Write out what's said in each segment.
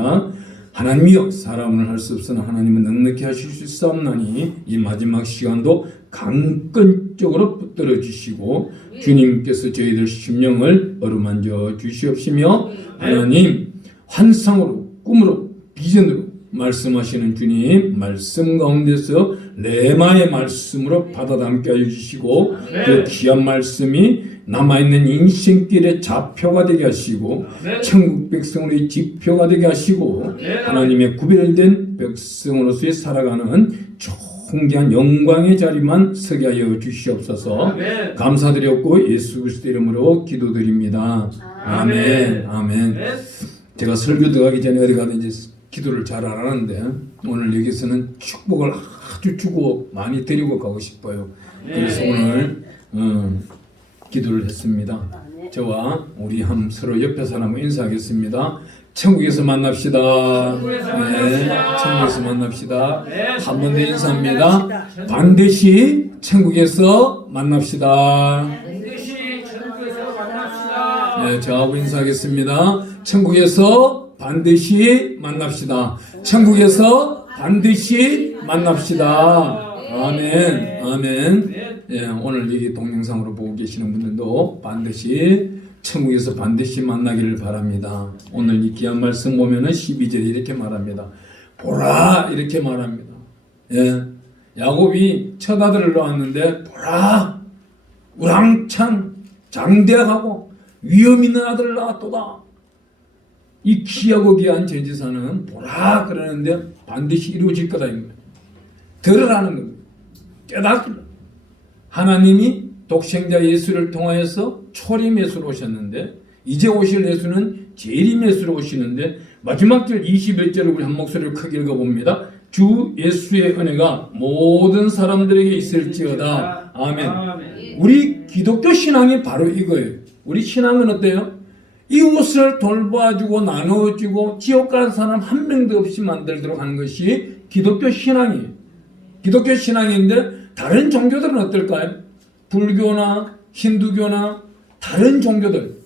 기도드립니다. 하나님이여, 사람은 할 수 없으나 하나님은 넉넉히 하실 수 있사옵나니 이 마지막 시간도 강건적으로 붙들어 주시고 주님께서 저희들 심령을 어루만져 주시옵시며 하나님 환상으로, 꿈으로, 비전으로 말씀하시는 주님 말씀 가운데서 레마의 말씀으로 받아 담게 해주시고 그 귀한 말씀이 남아있는 인생길의 좌표가 되게 하시고 천국 백성으로의 지표가 되게 하시고 하나님의 구별된 백성으로서의 살아가는 존귀한 영광의 자리만 서게 하여 주시옵소서. 감사드렸고 예수 그리스도 이름으로 기도드립니다. 아멘. 아멘. 제가 설교 들어가기 전에 어디 가든지 기도를 잘 안 하는데 오늘 여기서는 축복을 아주 주고 많이 드리고 가고 싶어요. 그래서 오늘 기도를 했습니다. 저와 우리 서로 옆에 사람과 인사하겠습니다. 천국에서 만납시다. 네, 천국에서 만납시다. 한 번 더 인사합니다. 반드시 천국에서 만납시다. 반드시 천국에서 만납시다. 네, 저하고 인사하겠습니다. 천국에서 반드시 만납시다. 천국에서 반드시 만납시다. 아멘. 아멘. 예, 오늘 여기 동영상으로 보고 계시는 분들도 반드시 천국에서 반드시 만나기를 바랍니다. 오늘 이 귀한 말씀 보면은 12절에 이렇게 말합니다. 보라 이렇게 말합니다. 예, 야곱이 첫 아들을 낳았는데 보라 우랑찬 장대하고 위험 있는 아들을 낳았도다. 이 귀하고 귀한 전지사는 보라 그러는데 반드시 이루어질 거다. 들으라는 겁니다. 깨닫기를. 하나님이 독생자 예수를 통하여서 초림 예수로 오셨는데 이제 오실 예수는 재림 예수로 오시는데 마지막 절 21절을 우리 한 목소리로 크게 읽어봅니다. 주 예수의 은혜가 모든 사람들에게 있을지어다. 아멘. 우리 기독교 신앙이 바로 이거예요. 우리 신앙은 어때요? 이웃을 돌봐주고 나눠주고 지옥 가는 사람 한 명도 없이 만들도록 하는 것이 기독교 신앙이에요. 기독교 신앙인데 다른 종교들은 어떨까요? 불교나 힌두교나 다른 종교들,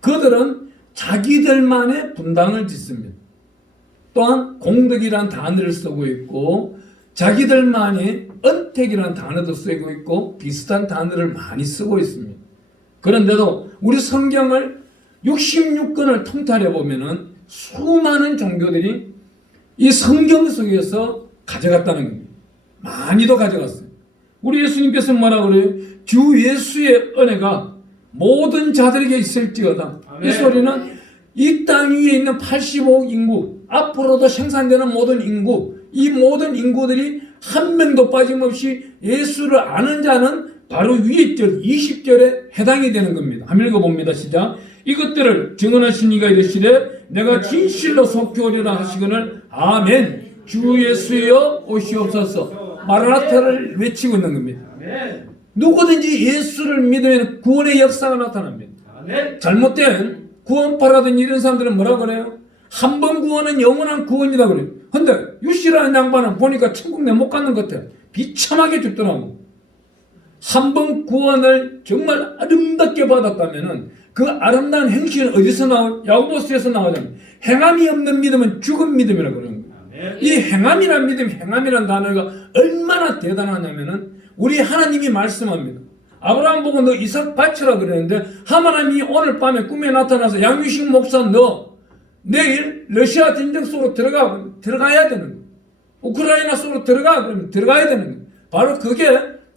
그들은 자기들만의 분당을 짓습니다. 또한 공덕이라는 단어를 쓰고 있고 자기들만의 언택이라는 단어도 쓰고 있고 비슷한 단어를 많이 쓰고 있습니다. 그런데도 우리 성경을 66권을 통틀어 보면은 수많은 종교들이 이 성경 속에서 가져갔다는 겁니다. 많이도 가져갔어요. 우리 예수님께서 뭐라 그래요? 주 예수의 은혜가 모든 자들에게 있을지어다. 아멘. 이 소리는 이 땅 위에 있는 85억 인구, 앞으로도 생산되는 모든 인구, 이 모든 인구들이 한 명도 빠짐없이 예수를 아는 자는 바로 위에 절 20절에 해당이 되는 겁니다. 한번 읽어봅니다. 시작. 이것들을 증언하신 이가 이르시되 내가 진실로 속히 오리라 하시거늘 아멘. 주 예수여 오시옵소서. 마라나타를 외치고 있는 겁니다. 누구든지 예수를 믿으면 구원의 역사가 나타납니다. 잘못된 구원파라든지 이런 사람들은 뭐라 그래요? 한 번 구원은 영원한 구원이다 그래요. 근데 유씨라는 양반은 보니까 천국 내 못 가는 것 같아요. 비참하게 죽더라고. 한 번 구원을 정말 아름답게 받았다면은 그 아름다운 행실은 어디서 야고보서에서 나오잖아요. 행함이 없는 믿음은 죽은 믿음이라고 그러는 거예요. 이 행함이란 믿음, 행함이란 단어가 얼마나 대단하냐면은 우리 하나님이 말씀합니다. 아브라함 보고 너 이삭 바치라 그러는데 하나님이 오늘 밤에 꿈에 나타나서 양유식 목사 너 내일 러시아 전쟁 속으로 들어가야 되는 거예요. 우크라이나 속으로 그러면 들어가야 되는 거예요. 바로 그게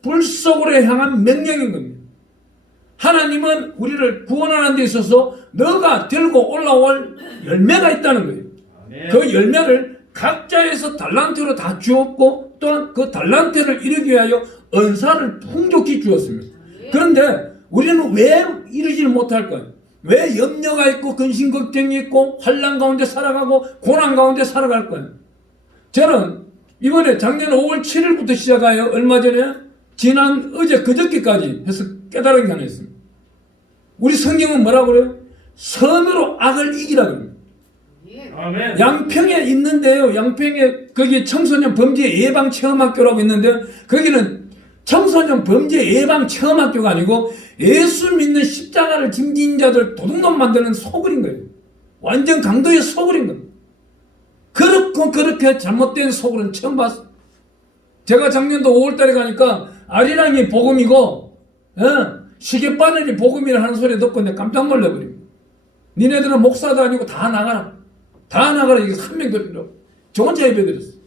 불 속으로 향한 명령인 겁니다. 하나님은 우리를 구원하는 데 있어서 너가 들고 올라올 열매가 있다는 거예요. 그 열매를 각자에서 달란트로 다 주었고 또한 그 달란트를 이루기 위하여 은사를 풍족히 주었습니다. 그런데 우리는 왜 이루지를 못할까요? 왜 염려가 있고 근심 걱정이 있고 환난 가운데 살아가고 고난 가운데 살아갈까요? 저는 이번에 작년 5월 7일부터 시작하여 얼마 전에 지난 어제 그저께까지 해서 깨달은 게 하나 있습니다. 우리 성경은 뭐라고 그래요? 선으로 악을 이기라고 합니다. 아멘. 양평에 있는데요. 양평에 거기 청소년 범죄 예방 체험학교라고 있는데 거기는 청소년 범죄 예방 체험학교가 아니고 예수 믿는 십자가를 짐진 자들 도둑놈 만드는 소굴인 거예요. 완전 강도의 소굴인 겁니다. 복음은 그렇게 잘못된 속으로는 처음 봤어. 제가 작년도 5월달에 가니까 아리랑이 복음이고 시계바늘이 복음이라 하는 소리 듣고 내가 깜짝 놀라버립니다. 니네들은 목사도 아니고 다 나가라. 다 나가라. 이게 300명 들어. 저 혼자 예배드렸어.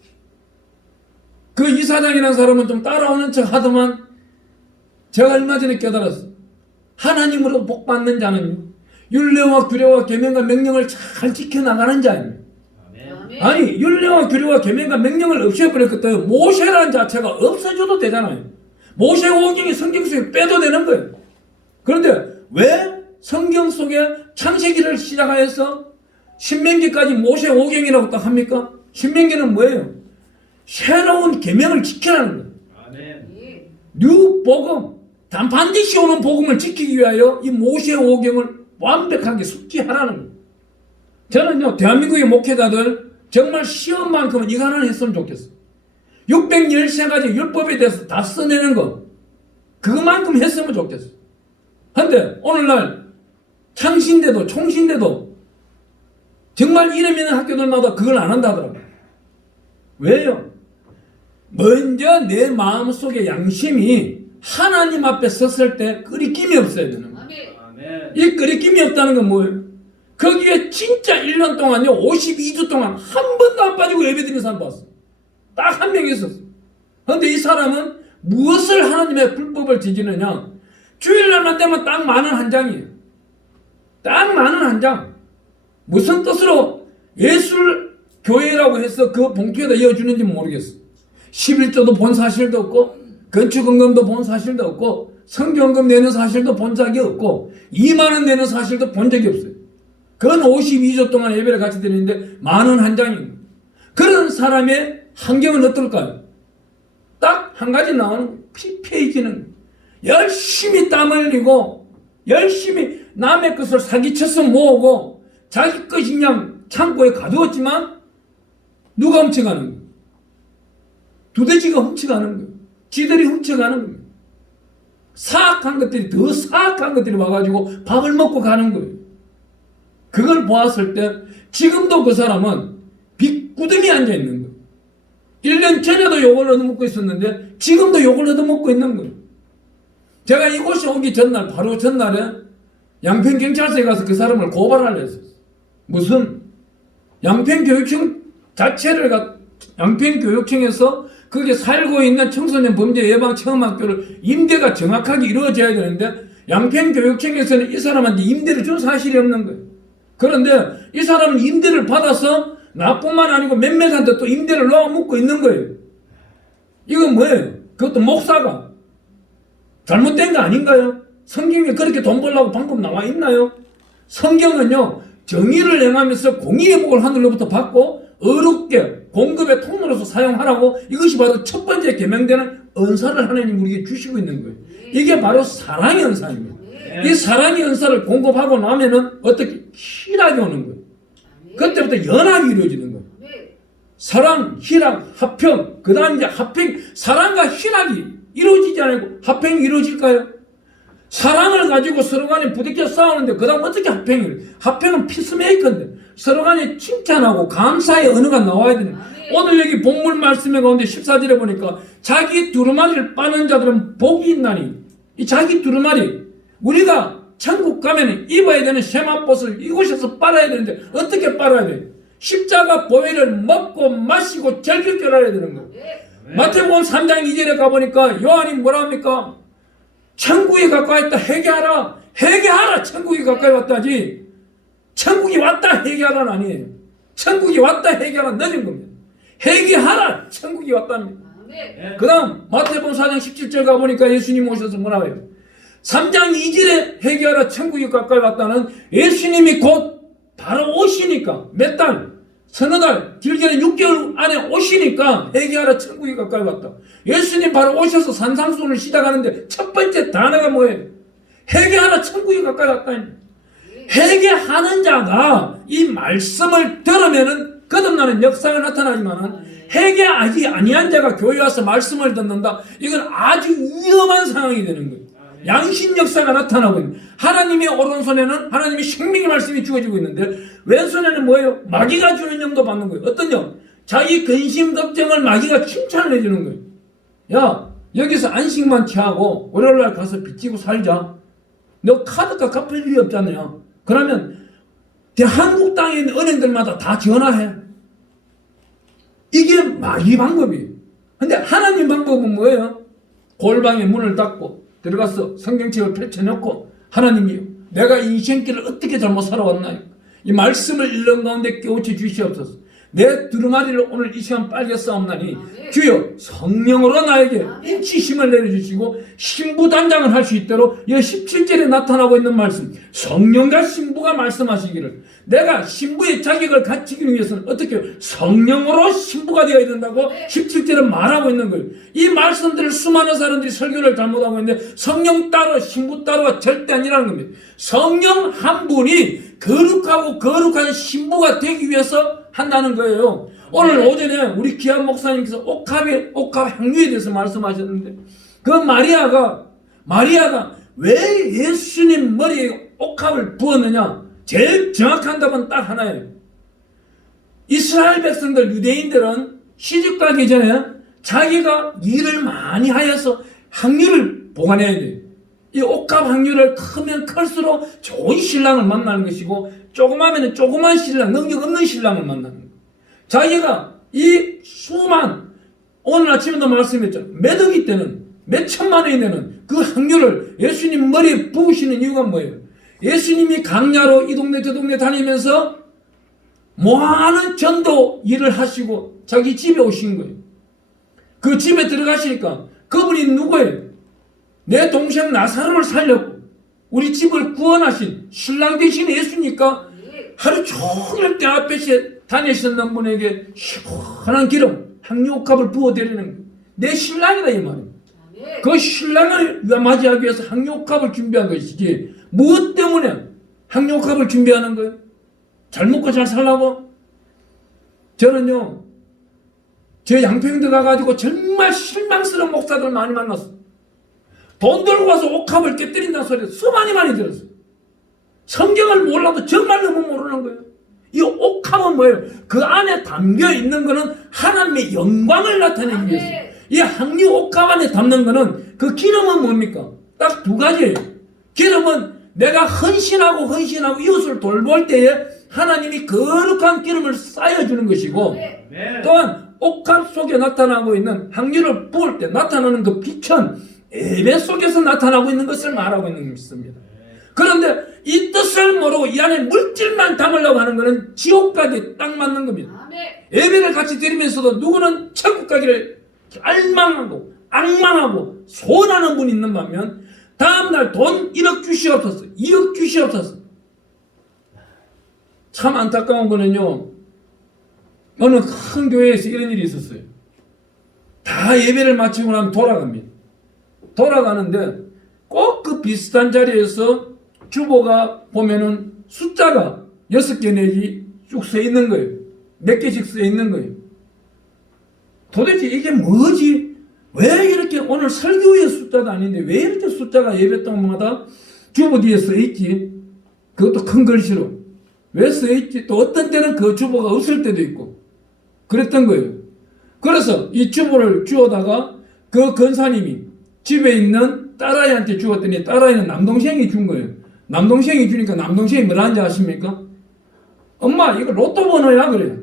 그 이사장이라는 사람은 좀 따라오는 척 하더만 제가 얼마 전에 깨달았어. 하나님으로 복받는 자는 율례와 규례와 계명과 명령을 잘 지켜나가는 자입니다. 아니 율례와 규례와 계명과 명령을 없애버렸거든. 모세라는 자체가 없어져도 되잖아요. 모세 오경이 성경 속에 빼도 되는 거예요. 그런데 왜 성경 속에 창세기를 시작하여서 신명기까지 모세 오경이라고 딱 합니까? 신명기는 뭐예요? 새로운 계명을 지키라는 거예요. 뉴 복음, 반드시 오는 복음을 지키기 위하여 이 모세 오경을 완벽하게 숙지하라는 거예요. 저는요 대한민국의 목회자들 정말 시험만큼은 이거 하나는 했으면 좋겠어요. 613가지 율법에 대해서 다 써내는 거 그것만큼 했으면 좋겠어요. 근데 오늘날 창신대도 총신대도 정말 이름 있는 학교들마다 그걸 안 한다더라고요. 왜요? 먼저 내 마음속에 양심이 하나님 앞에 섰을 때 끄리낌이 없어야 되는 거예요. 이 끄리낌이 없다는 건 뭐예요? 거기에 진짜 1년 동안요 52주 동안 한 번도 안 빠지고 예배드리는 사람 봤어. 딱 한 명 있었어. 그런데 이 사람은 무엇을 하나님의 불법을 지지느냐? 주일날만 되면 딱 만원 한 장이에요. 딱 만원 한 장. 무슨 뜻으로 예술 교회라고 해서 그 봉투에다 이어주는지 모르겠어. 11조도 본 사실도 없고 건축원금도 본 사실도 없고 성경금 내는 사실도 본 적이 없고 2만 원 내는 사실도 본 적이 없어요. 그건 52조 동안 예배를 같이 드리는데 만원 한 장입니다. 그런 사람의 환경은 어떨까요? 딱 한 가지 나오는 피폐해지는 열심히 땀 흘리고 열심히 남의 것을 사기쳐서 모으고 자기 것이 그냥 창고에 가두었지만 누가 훔쳐가는 거예요? 두더지가 훔쳐가는 거예요. 쥐들이 훔쳐가는 거예요. 사악한 것들이 더 사악한 것들이 와가지고 밥을 먹고 가는 거예요. 그걸 보았을 때 지금도 그 사람은 빚구덩이에 앉아있는 거예요. 1년 전에도 욕을 얻어먹고 있었는데 지금도 욕을 얻어먹고 있는 거예요. 제가 이곳에 오기 전날 바로 전날에 양평경찰서에 가서 그 사람을 고발하려 했어요. 무슨 양평교육청 자체를 양평교육청에서 거기에 살고 있는 청소년 범죄 예방 체험학교를 임대가 정확하게 이루어져야 되는데 양평교육청에서는 이 사람한테 임대를 준 사실이 없는 거예요. 그런데 이 사람은 임대를 받아서 나뿐만 아니고 몇몇한테 또 임대를 놓아먹고 있는 거예요. 이건 뭐예요? 그것도 목사가 잘못된 거 아닌가요? 성경에 그렇게 돈 벌려고 방법 나와 있나요? 성경은요 정의를 행하면서 공의의 복을 하늘로부터 받고 어렵게 공급의 통로로서 사용하라고 이것이 바로 첫 번째 계명되는 은사를 하나님 우리에게 주시고 있는 거예요. 이게 바로 사랑의 은사입니다. 이 사랑의 은사를 공급하고 나면은 어떻게 희락이 오는 거예요. 그때부터 연합이 이루어지는 거예요. 사랑, 희락, 합평. 그 다음 이제 합평. 사랑과 희락이 이루어지지 않고 합평이 이루어질까요? 사랑을 가지고 서로 간에 부딪혀 싸우는데 그 다음 어떻게 합평을? 합평은 피스메이커인데 서로 간에 칭찬하고 감사의 언어가 나와야 되는 거예요. 오늘 여기 본문 말씀의 가운데 14절에 보니까 자기 두루마리를 빠는 자들은 복이 있나니 이 자기 두루마리 우리가 천국 가면 입어야 되는 세마포를 이곳에서 빨아야 되는데 어떻게 빨아야 돼요? 십자가 보혈을 먹고 마시고 즐길 줄 알아야 되는 거예요. 마태복음 3장 2절에 가보니까 요한이 뭐라 합니까? 천국이 가까이 왔다 회개하라. 회개하라. 천국이 가까이 왔다지. 천국이 왔다 회개하라는 아니에요. 천국이 왔다 회개하라 늦은 겁니다. 회개하라. 천국이 왔답니다. 그 다음 마태복음 4장 17절 가보니까 예수님 오셔서 뭐라고 해요? 3장 2절에 회개하라 천국이 가까이 왔다는 예수님이 곧 바로 오시니까 몇 달, 서너 달, 길게는 6개월 안에 오시니까 회개하라 천국이 가까이 왔다. 예수님 바로 오셔서 산상수훈을 시작하는데 첫 번째 단어가 뭐예요? 회개하라 천국이 가까이 왔다. 회개하는 자가 이 말씀을 들으면은 거듭나는 역사가 나타나지만은 회개하지 아니한 자가 교회 와서 말씀을 듣는다. 이건 아주 위험한 상황이 되는 거예요. 양심 역사가 나타나고 있는 하나님의 오른손에는 하나님의 생명의 말씀이 주어지고 있는데 왼손에는 뭐예요? 마귀가 주는 영도 받는 거예요. 어떤 영? 자기 근심 걱정을 마귀가 칭찬을 해주는 거예요. 야, 여기서 안식만 취하고 월요일날 가서 빚지고 살자. 너 카드값 갚을 일이 없잖아요. 그러면 한국 땅에 있는 은행들마다 다 전화해. 이게 마귀 방법이에요. 근데 하나님 방법은 뭐예요? 골방에 문을 닫고 들어가서 성경책을 펼쳐놓고 하나님이요, 내가 인생길을 어떻게 잘못 살아왔나요? 이 말씀을 읽는 가운데 깨우쳐 주시옵소서. 내 두루마리를 오늘 이 시간 빨개 싸움나니 주여 성령으로 나에게 인치심을 내려주시고 신부단장을 할 수 있도록 이 17절에 나타나고 있는 말씀, 성령과 신부가 말씀하시기를 내가 신부의 자격을 갖추기 위해서는 어떻게 성령으로 신부가 되어야 된다고 17절에 말하고 있는 거예요. 이 말씀들을 수많은 사람들이 설교를 잘못하고 있는데 성령 따로 신부 따로가 절대 아니라는 겁니다. 성령 한 분이 거룩하고 거룩한 신부가 되기 위해서 한다는 거예요. 오늘 오전에 우리 귀한 목사님께서 옥합 향유에 대해서 말씀하셨는데 그 마리아가 왜 예수님 머리에 옥합을 부었느냐? 제일 정확한 답은 딱 하나예요. 이스라엘 백성들, 유대인들은 시집가기 전에 자기가 일을 많이 하여서 향유를 보관해야 돼요. 이 옥합 향유를 크면 클수록 좋은 신랑을 만나는 것이고 조그마면 조그만 신랑, 능력 없는 신랑을 만나는 거예요. 자기가 이 수만, 오늘 아침에도 말씀했죠. 매덕이 때는 몇 천만 원이 되는 그 향유를 예수님 머리에 부으시는 이유가 뭐예요? 예수님이 강야로 이 동네 저 동네 다니면서 많은 전도 일을 하시고 자기 집에 오신 거예요. 그 집에 들어가시니까 그분이 누구예요? 내 동생 나사로를 살렸고 우리 집을 구원하신 신랑 되신 예수니까 하루 종일 때 앞에 다니셨던 분에게 시원한 기름, 향유옥합을 부어드리는 거예요. 내 신랑이다 이 말이에요. 그 신랑을 맞이하기 위해서 향유옥합을 준비한 것이지 무엇 때문에 향유옥합을 준비하는 거예요? 잘 먹고 잘 살라고? 저는요, 저 양평도 가가지고 정말 실망스러운 목사들 많이 만났어. 돈 들고 와서 옥합을 깨뜨린다는 소리 수많이 많이 들었어. 성경을 몰라도 정말 너무 모르는 거예요. 이 옥합은 뭐예요? 그 안에 담겨 있는 거는 하나님의 영광을 나타내기 위해서. 이 향유 옥합 안에 담는 거는 그 기름은 뭡니까? 딱 두 가지예요. 기름은 내가 헌신하고 이웃을 돌볼 때에 하나님이 거룩한 기름을 쌓여주는 것이고 또한 옥합 속에 나타나고 있는 향유를 부을 때 나타나는 그 빛은 예배 속에서 나타나고 있는 것을 말하고 있는 것입니다. 그런데 이 뜻을 모르고 이 안에 물질만 담으려고 하는 것은 지옥 가기에 딱 맞는 겁니다. 예배를 같이 드리면서도 누구는 천국 가기를 알망하고 악망하고 소원하는 분이 있는 반면 다음날 돈 1억 주시옵소서, 2억 주시옵소서. 참 안타까운 거는요, 어느 큰 교회에서 이런 일이 있었어요. 다 예배를 마치고 나면 돌아갑니다. 돌아가는데 꼭 그 비슷한 자리에서 주보가 보면은 숫자가 6개 내지 쭉 써 있는 거예요. 몇 개씩 써 있는 거예요. 도대체 이게 뭐지? 왜 이렇게 오늘 설교의 숫자도 아닌데 왜 이렇게 숫자가 예배당마다 주보 뒤에 써 있지? 그것도 큰 글씨로. 왜 써 있지? 또 어떤 때는 그 주보가 없을 때도 있고 그랬던 거예요. 그래서 이 주보를 주워다가 그 권사님이 집에 있는 딸아이한테 주었더니 딸아이는 남동생이 준 거예요. 남동생이 주니까 남동생이 뭐라는지 아십니까? 엄마 이거 로또 번호야 그래요.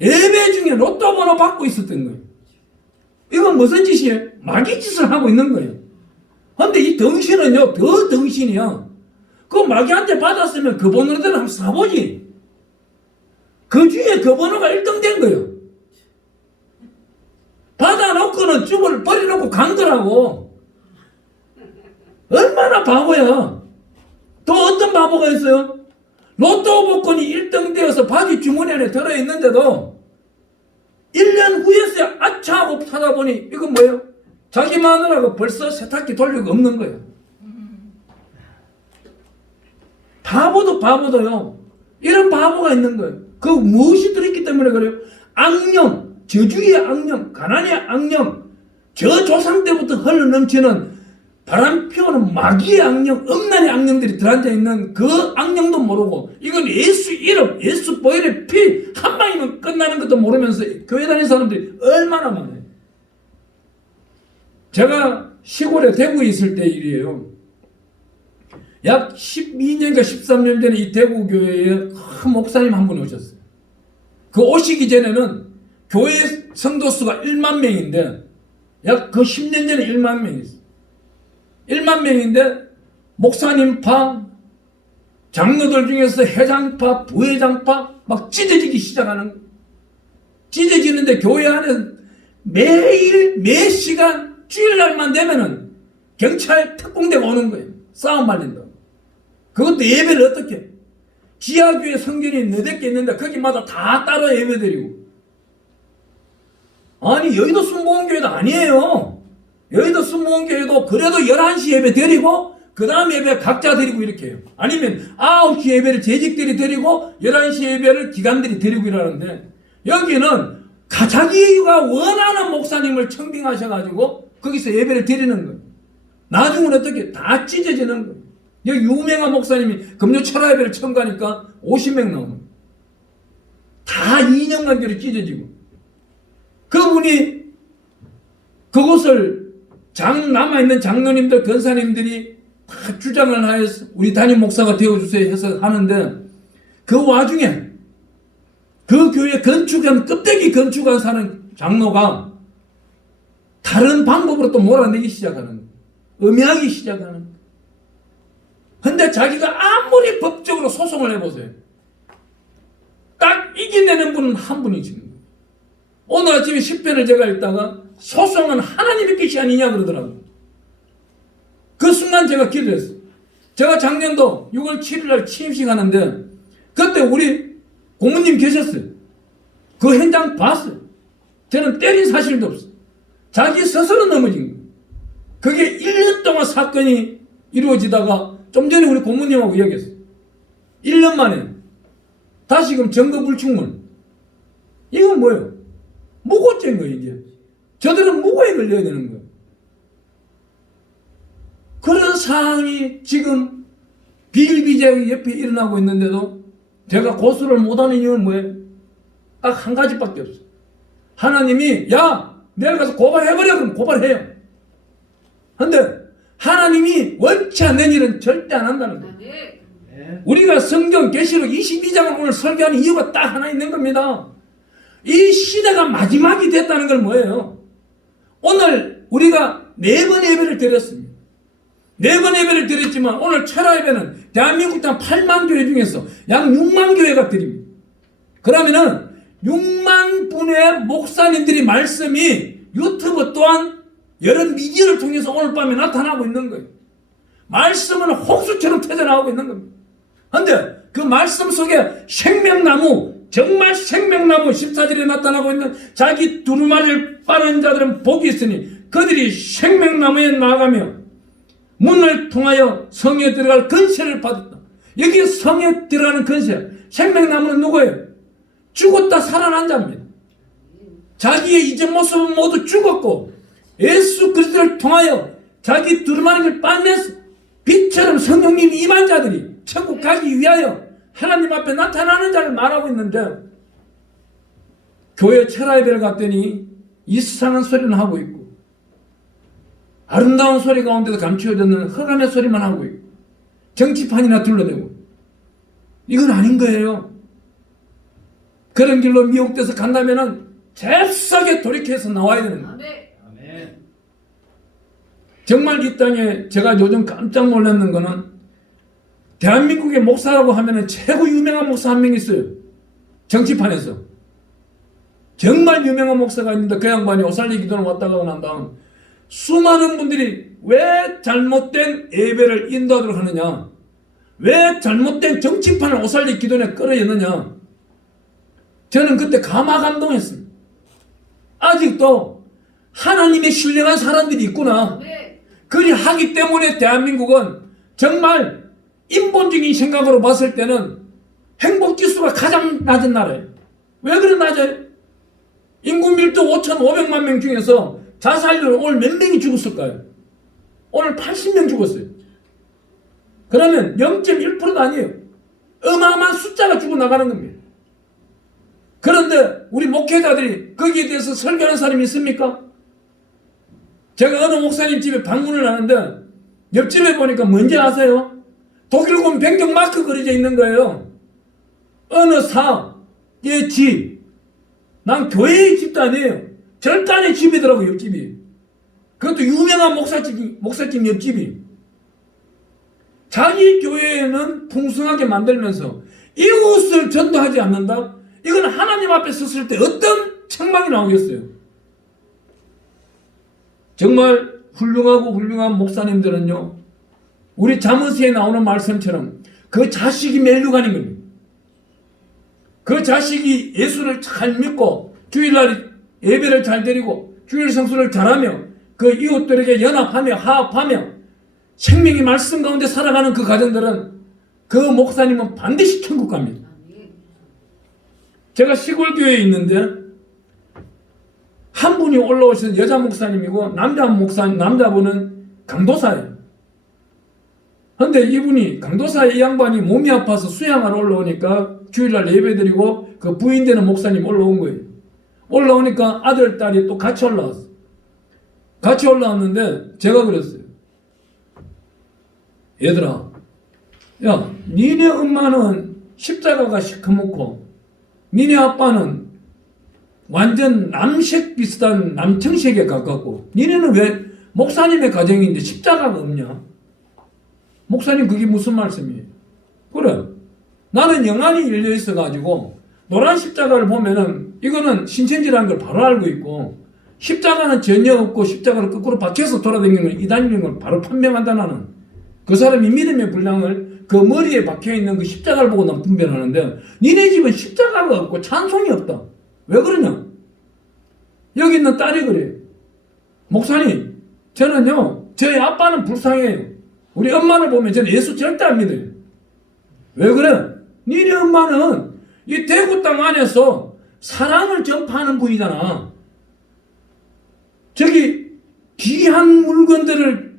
예배 중에 로또 번호 받고 있었던 거예요. 이건 무슨 짓이에요? 마귀 짓을 하고 있는 거예요. 근데 이 덩신은요, 더 덩신이야. 그 마귀한테 받았으면 그 번호대로 한번 사보지. 그 중에 그 번호가 1등 된 거예요. 받아놓고는 주보를 버려놓고 간 거라고. 얼마나 바보야. 또 어떤 바보가 있어요? 로또 복권이 1등 되어서 바지 주머니 안에 들어있는데도 1년 후에서야 아차 하고 찾아보니 이건 뭐예요? 자기 마누라가 벌써 세탁기 돌리고 없는 거예요. 바보도 바보도요. 이런 바보가 있는 거예요. 그 무엇이 들어있기 때문에 그래요? 악령, 저주의 악령, 가난의 악령, 저 조상 때부터 흘러넘치는 바람 피우는 마귀의 악령, 음란의 악령들이 들어앉아 있는 그 악령도 모르고 이건 예수 이름, 예수 보혈의 피 한 방이면 끝 끝나는 것도 모르면서 교회 다니는 사람들이 얼마나 많아요. 제가 시골에 대구에 있을 때 일이에요. 약 12년인가 13년 전에 이 대구 교회에 큰 목사님 한 분이 오셨어요. 그 오시기 전에는 교회 성도 수가 1만 명인데 약 그 10년 전에 1만 명이 있어요. 1만 명인데 목사님 파, 장로들 중에서 회장파, 부회장파 막 찢어지기 시작하는 거예요. 찢어지는데 교회 안에 매일 매 시간 주일날만 되면은 경찰 특공대가 오는 거예요. 싸움 말린다고. 그것도 예배를 어떻게 해? 지하교회 성전이 너댓 개 있는데 거기마다 다 따로 예배드리고. 아니 여의도 순복음교회도 아니에요. 여의도 순복음교회도 그래도 11시 예배 드리고 그 다음 예배 각자 드리고 이렇게 해요. 아니면 9시 예배를 재직들이 드리고 11시 예배를 기관들이 드리고 이러는데 여기는 자기가 원하는 목사님을 청빙하셔가지고 거기서 예배를 드리는 거예요. 나중은 어떻게 다 찢어지는 거예요. 여기 유명한 목사님이 금요 철야 예배를 처음 가니까 50명 나오는 거예요. 다 2년간 뒤로 찢어지고. 그분이 그곳을 남아있는 장로님들, 권사님들이 다 주장을 하여서 우리 담임 목사가 되어주세요 해서 하는데 그 와중에 그 교회 건축한, 껍데기 건축한 사는 장로가 다른 방법으로 또 몰아내기 시작하는 거예요. 음해하기 시작하는 거예요. 근데 자기가 아무리 법적으로 소송을 해보세요. 딱 이겨내는 분은 한 분이지. 오늘 아침에 10편을 제가 읽다가 소송은 하나님의 뜻이 아니냐 그러더라고요. 그 순간 제가 기도했어요. 제가 작년도 6월 7일 날 취임식 하는데 그때 우리 고모님 계셨어요. 그 현장 봤어요. 저는 때린 사실도 없어요. 자기 스스로 넘어진 거예요. 그게 1년 동안 사건이 이루어지다가 좀 전에 우리 고모님하고 이야기했어요. 1년 만에 다시금 증거불충분. 이건 뭐예요? 무고죄인 거예요. 이제 저들은 무고에 걸려야 되는 거예요. 그런 상황이 지금 비일비재하게 옆에 일어나고 있는데도 제가 고소를 못하는 이유는 뭐예요? 딱 한 가지밖에 없어요. 하나님이 야 내가 가서 고발해버려 그러면 고발해요. 근데 하나님이 원치 않는 일은 절대 안 한다는 거예요. 우리가 성경 계시록 22장을 오늘 설교하는 이유가 딱 하나 있는 겁니다. 이 시대가 마지막이 됐다는 건 뭐예요? 오늘 우리가 4번 예배를 드렸습니다. 4번 예배를 드렸지만 오늘 철야 예배는 대한민국 땅 8만 교회 중에서 약 6만 교회가 드립니다. 그러면은 6만 분의 목사님들이 말씀이 유튜브 또한 여러 미디어를 통해서 오늘 밤에 나타나고 있는 거예요. 말씀은 홍수처럼 터져나오고 있는 겁니다. 그런데 그 말씀 속에 생명나무, 정말 생명나무 14절에 나타나고 있는 자기 두루마리를 빠는 자들은 복이 있으니 그들이 생명나무에 나아가며 문을 통하여 성에 들어갈 권세를 받았다. 여기 성에 들어가는 권세, 생명나무는 누구예요? 죽었다 살아난 자입니다. 자기의 이전 모습은 모두 죽었고 예수 그리스도를 통하여 자기 두루마리를 빠면서 빛처럼 성령님이 임한 자들이 천국 가기 위하여 하나님 앞에 나타나는 자를 말하고 있는데 교회 철야 예배를 갔더니 이상한 소리는 하고 있고 아름다운 소리 가운데서 감추어졌는 흑암의 소리만 하고 있고 정치판이나 둘러대고 이건 아닌 거예요. 그런 길로 미혹돼서 간다면은 잽싸게 돌이켜서 나와야 되는 거예요. 아멘. 정말 이 땅에 제가 요즘 깜짝 놀랐는 거는 대한민국의 목사라고 하면은 최고 유명한 목사 한 명 있어요. 정치판에서. 정말 유명한 목사가 있는데 그 양반이 오살리 기도를 왔다가 난 다음 수많은 분들이 왜 잘못된 예배를 인도하도록 하느냐, 왜 잘못된 정치판을 오살리 기도에 끌어였느냐, 저는 그때 감화감동했습니다. 아직도 하나님의 신령한 사람들이 있구나. 그리 하기 때문에 대한민국은 정말 인본적인 생각으로 봤을 때는 행복지수가 가장 낮은 나라예요. 왜 그래 낮아요? 인구 밀도 5,500만 명 중에서 자살률 오늘 몇 명이 죽었을까요? 오늘 80명 죽었어요. 그러면 0.1%도 아니에요. 어마어마한 숫자가 죽어나가는 겁니다. 그런 그런데 우리 목회자들이 거기에 대해서 설교하는 사람이 있습니까? 제가 어느 목사님 집에 방문을 하는데 옆집에 보니까 뭔지 아세요? 독일군 병정 마크 그려져 있는 거예요. 어느 사의 집. 난 교회의 집도 아니에요. 절단의 집이더라고, 옆집이. 그것도 유명한 목사집 옆집이. 자기 교회에는 풍성하게 만들면서 이웃을 전도하지 않는다? 이건 하나님 앞에 섰을 때 어떤 책망이 나오겠어요? 정말 훌륭한 목사님들은요, 우리 잠언서에 나오는 말씀처럼 그 자식이 멜류관인 겁니다. 그 자식이 예수를 잘 믿고 주일날 예배를 잘 드리고 주일 성수를 잘하며 그 이웃들에게 연합하며 화합하며 생명의 말씀 가운데 살아가는 그 가정들은 그 목사님은 반드시 천국 갑니다. 제가 시골 교회에 있는데 한 분이 올라오신 여자 목사님이고 남자분은 강도사예요. 근데 이분이 강도사의 이 양반이 몸이 아파서 수양하러 올라오니까 주일날 예배드리고 그 부인 되는 목사님 올라온 거예요. 올라오니까 아들, 딸이 또 같이 올라왔어. 같이 올라왔는데 제가 그랬어요. 얘들아, 야, 니네 엄마는 십자가가 시커멓고 니네 아빠는 완전 남색 비슷한 남청색에 가깝고 니네는 왜 목사님의 가정인데 십자가가 없냐? 목사님 그게 무슨 말씀이에요? 그래, 나는 영안이 열려 있어가지고 노란 십자가를 보면은 이거는 신천지라는 걸 바로 알고 있고 십자가는 전혀 없고 십자가를 거꾸로 박혀서 돌아다니는 걸 이단이라는 걸 바로 판명한다. 나는 그 사람이 믿음의 분량을 그 머리에 박혀있는 그 십자가를 보고 난 분별하는데 니네 집은 십자가가 없고 찬송이 없다. 왜 그러냐? 여기 있는 딸이 그래. 목사님, 저는요, 저희 아빠는 불쌍해요. 우리 엄마를 보면 저는 예수 절대 안 믿어요. 왜 그래? 니네 엄마는 이 대구 땅 안에서 사랑을 전파하는 분이잖아. 저기 귀한 물건들을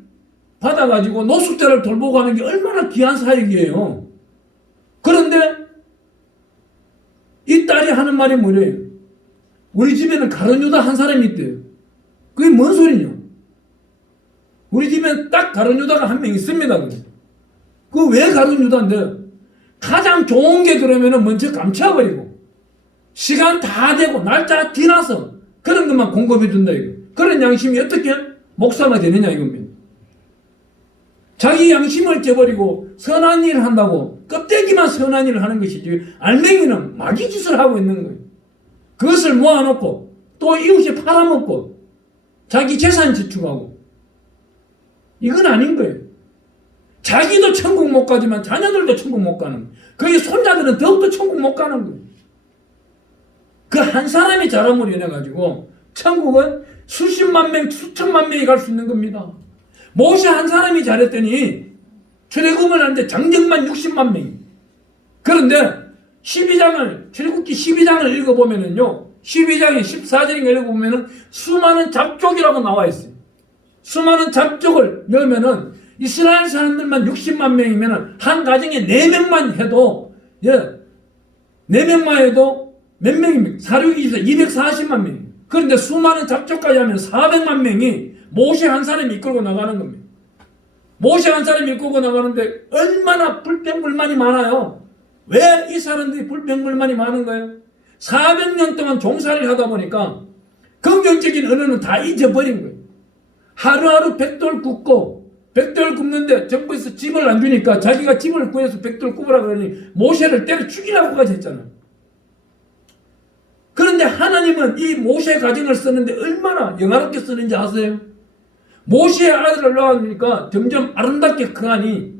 받아가지고 노숙자를 돌보고 하는 게 얼마나 귀한 사역이에요. 그런데 이 딸이 하는 말이 뭐래요? 우리 집에는 가룟 유다 한 사람이 있대요. 그게 뭔 소리냐? 우리 집엔 딱 가룟 유다가 한 명 있습니다. 그 왜 가룟 유다인데? 가장 좋은 게 그러면은 먼저 감춰버리고 시간 다 되고 날짜 지나서 그런 것만 공급해 준다 이거. 그런 양심이 어떻게 목사가 되느냐 이겁니다. 자기 양심을 째버리고 선한 일을 한다고 껍데기만 선한 일을 하는 것이지 알맹이는 마귀 짓을 하고 있는 거예요. 그것을 모아놓고 또 이웃에 팔아먹고 자기 재산 지출하고 이건 아닌 거예요. 자기도 천국 못 가지만 자녀들도 천국 못 가는 거예요. 그의 손자들은 더욱더 천국 못 가는 거예요. 그 한 사람이 잘함으로 인해 가지고 천국은 수십만 명, 수천만 명이 갈 수 있는 겁니다. 모세 한 사람이 잘했더니 출애굽을 하는데 장정만 60만 명이. 그런데 12장을 출애굽기 12장을 읽어보면은요, 12장에 14절인가 읽어보면은 수많은 잡족이라고 나와 있어요. 수많은 잡족을 넣으면은 이스라엘 사람들만 60만 명이면은 한 가정에 4명만 해도, 예, 4명만 해도 몇 명입니까? 4,6,24, 240만 명. 그런데 수많은 잡족까지 하면 400만 명이 모세 한 사람이 이끌고 나가는 겁니다. 모세 한 사람이 이끌고 나가는데 얼마나 불평불만이 많아요. 왜 이 사람들이 불평불만이 많은 거예요? 400년 동안 종살이를 하다 보니까 긍정적인 언어는 다 잊어버린 거예요. 하루하루 백돌 굽고 백돌 굽는데 정부에서 집을 안 주니까 자기가 집을 구해서 백돌 굽으라 그러니 모세를 때려 죽이라고까지 했잖아요. 그런데 하나님은 이 모세 가정을 쓰는데 얼마나 영화롭게 쓰는지 아세요? 모세의 아들을 낳으니까 점점 아름답게 커가니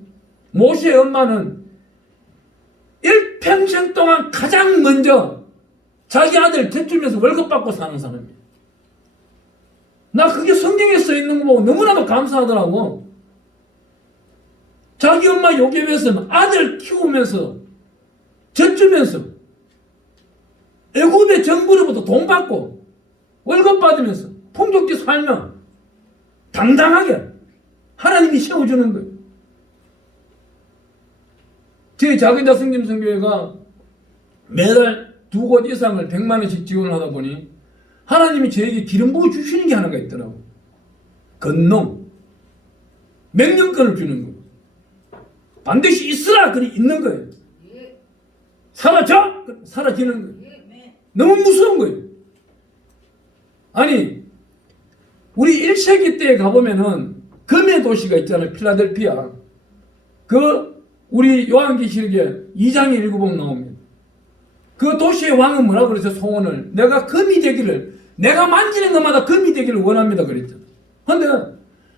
모세의 엄마는 일평생 동안 가장 먼저 자기 아들 대주면서 월급 받고 사는 사람이에요. 나 그게 성경에 써 있는 거 보고 너무나도 감사하더라고. 자기 엄마 요괴에서는 아들 키우면서 젖주면서 애굽의 정부로부터 돈 받고 월급 받으면서 풍족지 살며 당당하게 하나님이 세워주는 거예요. 저희 작은 자성김 선교회가 매달 두 곳 이상을 100만 원씩 지원하다 보니 하나님이 저에게 기름 부어 주시는 게 하나가 있더라고. 건농. 명령권을 주는 거예요. 반드시 있으라. 그리 있는 거예요. 사라져. 사라지는 거예요. 너무 무서운 거예요. 아니 우리 1세기 때에 가보면은 금의 도시가 있잖아요. 필라델피아. 우리 요한계시록에 2장에 읽어보면 나옵니다. 그 도시의 왕은 뭐라고 그랬어요? 소원을 내가 금이 되기를, 내가 만지는 것마다 금이 되기를 원합니다 그랬죠. 근데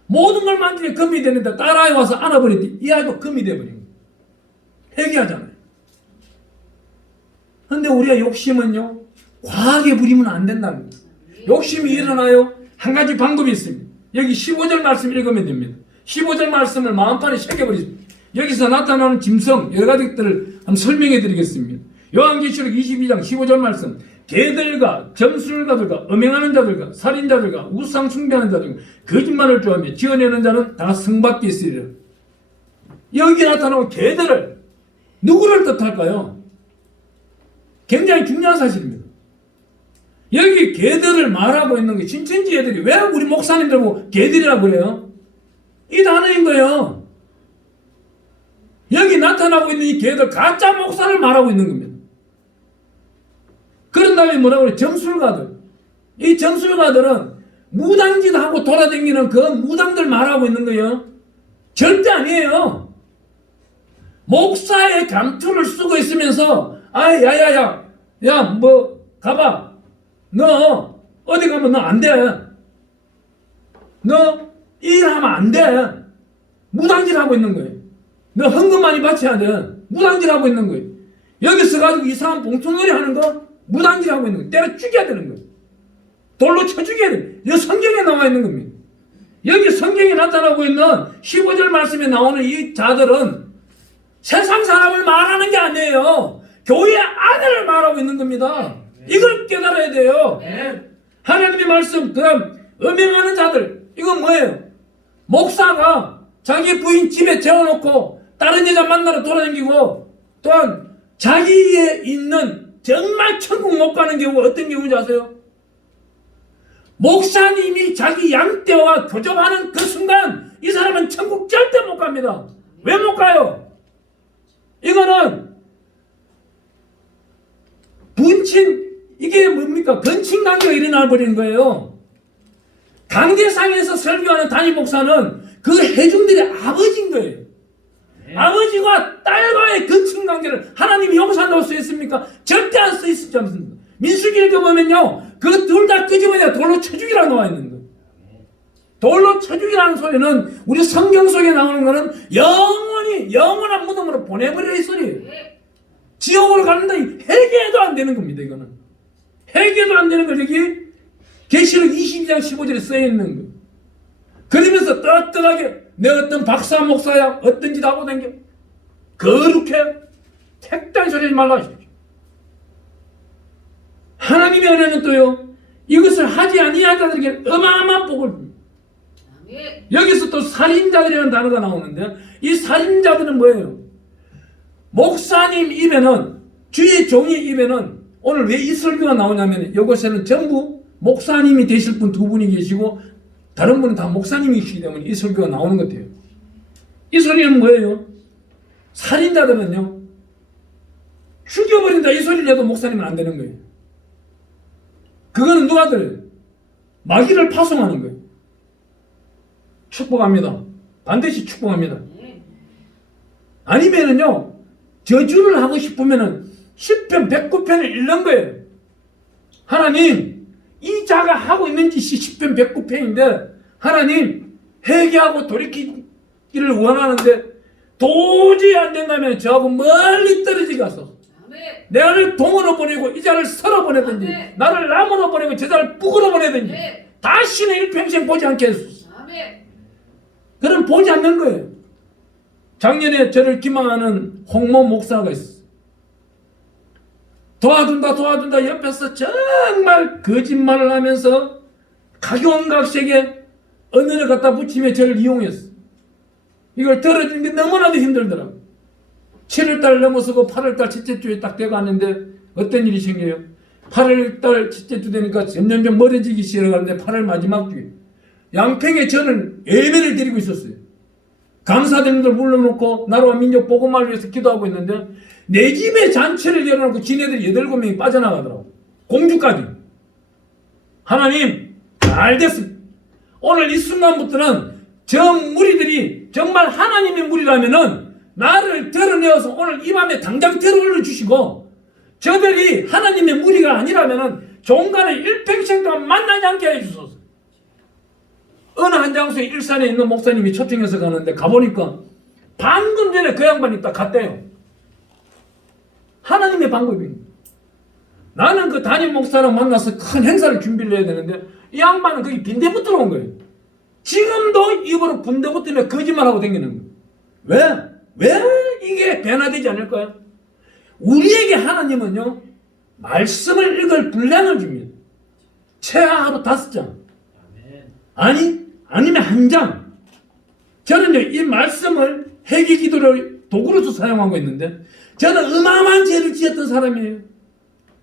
모든 걸 만지면 금이 되는데 딸아이 와서 안아버렸더니 이 아이도 금이 돼버린 거예요. 회개하잖아요. 근데 우리가 욕심은요 과하게 부리면 안 된다는 거예요. 욕심이 일어나요. 한 가지 방법이 있습니다. 여기 15절 말씀 읽으면 됩니다. 15절 말씀을 마음판에 새겨버리십니다. 여기서 나타나는 짐승 여러 가지들을 한번 설명해 드리겠습니다. 요한계시록 22장 15절 말씀. 개들과 점술가들과 음행하는 자들과 살인자들과 우상 숭배하는 자들과 거짓말을 좋아하며 지어내는 자는 다 성밖에 있으리라. 여기 나타나는 개들을 누구를 뜻할까요? 굉장히 중요한 사실입니다. 여기 개들을 말하고 있는 게 신천지 애들이 왜 우리 목사님들 보고 개들이라고 그래요? 이 단어인 거예요. 여기 나타나고 있는 이 개들 가짜 목사를 말하고 있는 겁니다. 그런 다음에 뭐라고 그래요? 점술가들. 이 점술가들은 무당짓 하고 돌아다니는 그 무당들 말하고 있는 거예요. 절대 아니에요. 목사의 감투를 쓰고 있으면서 야야야 뭐 가봐. 너 어디 가면 너 안 돼. 너 일하면 안 돼. 무당짓 하고 있는 거예요. 너 헌금 많이 바쳐야 돼. 무당짓 하고 있는 거예요. 여기서 가지고 이상한 봉투놀이 하는 거 무당짓 하고 있는 거예요. 때려 죽여야 되는 거예요. 돌로 쳐 죽여야 돼요. 여기 성경에 나와 있는 겁니다. 여기 성경에 나타나고 있는 15절 말씀에 나오는 이 자들은 세상 사람을 말하는 게 아니에요. 교회 안을 말하고 있는 겁니다. 이걸 깨달아야 돼요. 하나님의 말씀, 그다음 음행하는 자들, 이건 뭐예요? 목사가 자기 부인 집에 재워놓고 다른 여자 만나러 돌아다니고, 또한 자기에 있는 정말 천국 못 가는 경우 어떤 경우인지 아세요? 목사님이 자기 양떼와 교접하는 그 순간 이 사람은 천국 절대 못 갑니다. 왜 못 가요? 이거는 이게 뭡니까? 건친관계가 일어나 버리는 거예요. 강제상에서 설교하는 담임 목사는 그 회중들의 아버지인 거예요. 아버지와 딸과의 건친관계를 하나님이 용서한다고 쓰였습니까? 절대 안 쓰였지 않습니까? 민수기 읽어보면요, 그 둘 다 끄집어내야 돌로 쳐 죽이라고 나와 있는 거예요. 돌로 쳐 죽이라는 소리는 우리 성경 속에 나오는 거는 영원한 무덤으로 보내버리라 이 소리예요. 지옥으로 가는데 회개해도 안 되는 겁니다. 이거는 회개도 안 되는 걸 여기 계시록 22장 15절에 써 있는 거예요. 그러면서 떳떳하게 내 어떤 박사 목사야 어떤 짓 하고 다녀 거룩해 택단 소리 하지 말라 하십시오. 하나님의 은혜는 또요 이것을 하지 아니한 자들에게 어마어마한 복을 줍니다. 여기서 또 살인자들이라는 단어가 나오는데 이 살인자들은 뭐예요? 목사님 입에는 주의 종의 입에는 오늘 왜 이 설교가 나오냐면 이것에는 전부 목사님이 되실 분 두 분이 계시고 다른 분은 다 목사님이시기 때문에 이 설교가 나오는 것 같아요. 이 소리는 뭐예요? 살인자들은요 죽여버린다 이 소리를 내도 목사님은 안 되는 거예요. 그거는 누가 들어요? 마귀를 파송하는 거예요. 축복합니다. 반드시 축복합니다. 아니면은요 저주를 하고 싶으면은 10편 109편을 읽는 거예요. 하나님 이 자가 하고 있는 짓이 10편 109편인데 하나님 회개하고 돌이키기를 원하는데 도저히 안 된다면 저하고 멀리 떨어지 가서 내를 동으로 보내고 이 자를 서로 보내든지 나를 남으로 보내고 저 자를 북으로 보내든지 다시는 일평생 보지 않게 해주소서. 그럼 보지 않는 거예요. 작년에 저를 기망하는 홍모 목사가 있었어요. 도와준다 옆에서 정말 거짓말을 하면서 각용각색의 언어를 갖다 붙이며 저를 이용했어. 이걸 들어주는 게 너무나도 힘들더라고. 7월달 넘어서고 8월달 첫째 주에 딱 돼갔는데 어떤 일이 생겨요? 8월달 첫째 주 되니까 점점점 멀어지기 시작하는데 8월 마지막 주에 양평에 저는 예배를 드리고 있었어요. 감사드림들 불러놓고 나라와 민족 복음을 위해서 기도하고 있는데 내 집에 잔치를 열어놓고 지네들이 8명이 빠져나가더라고. 공주까지. 하나님 잘 됐습니다. 오늘 이 순간부터는 저 무리들이 정말 하나님의 무리라면은 나를 드러내어서 오늘 이 밤에 당장 들어 올려주시고 저들이 하나님의 무리가 아니라면은 종간에 일평생 동안 만나지 않게 해주소서. 어느 한 장소에 일산에 있는 목사님이 초청해서 가는데 가보니까 방금 전에 그 양반이 딱 갔대요. 하나님의 방법입니다. 나는 그 담임 목사랑 만나서 큰 행사를 준비를 해야 되는데 이 양반은 거기 빈대붙들어 온 거예요. 지금도 입으로 군대부 때문에 거짓말하고 다니는 거예요. 왜 이게 변화되지 않을까요? 우리에게 하나님은요 말씀을 읽을 분량을 줍니다. 최하 하루 5장 아니면 1장. 저는요 이 말씀을 회개 기도를 도구로서 사용하고 있는데 저는 어마어마한 죄를 지었던 사람이에요.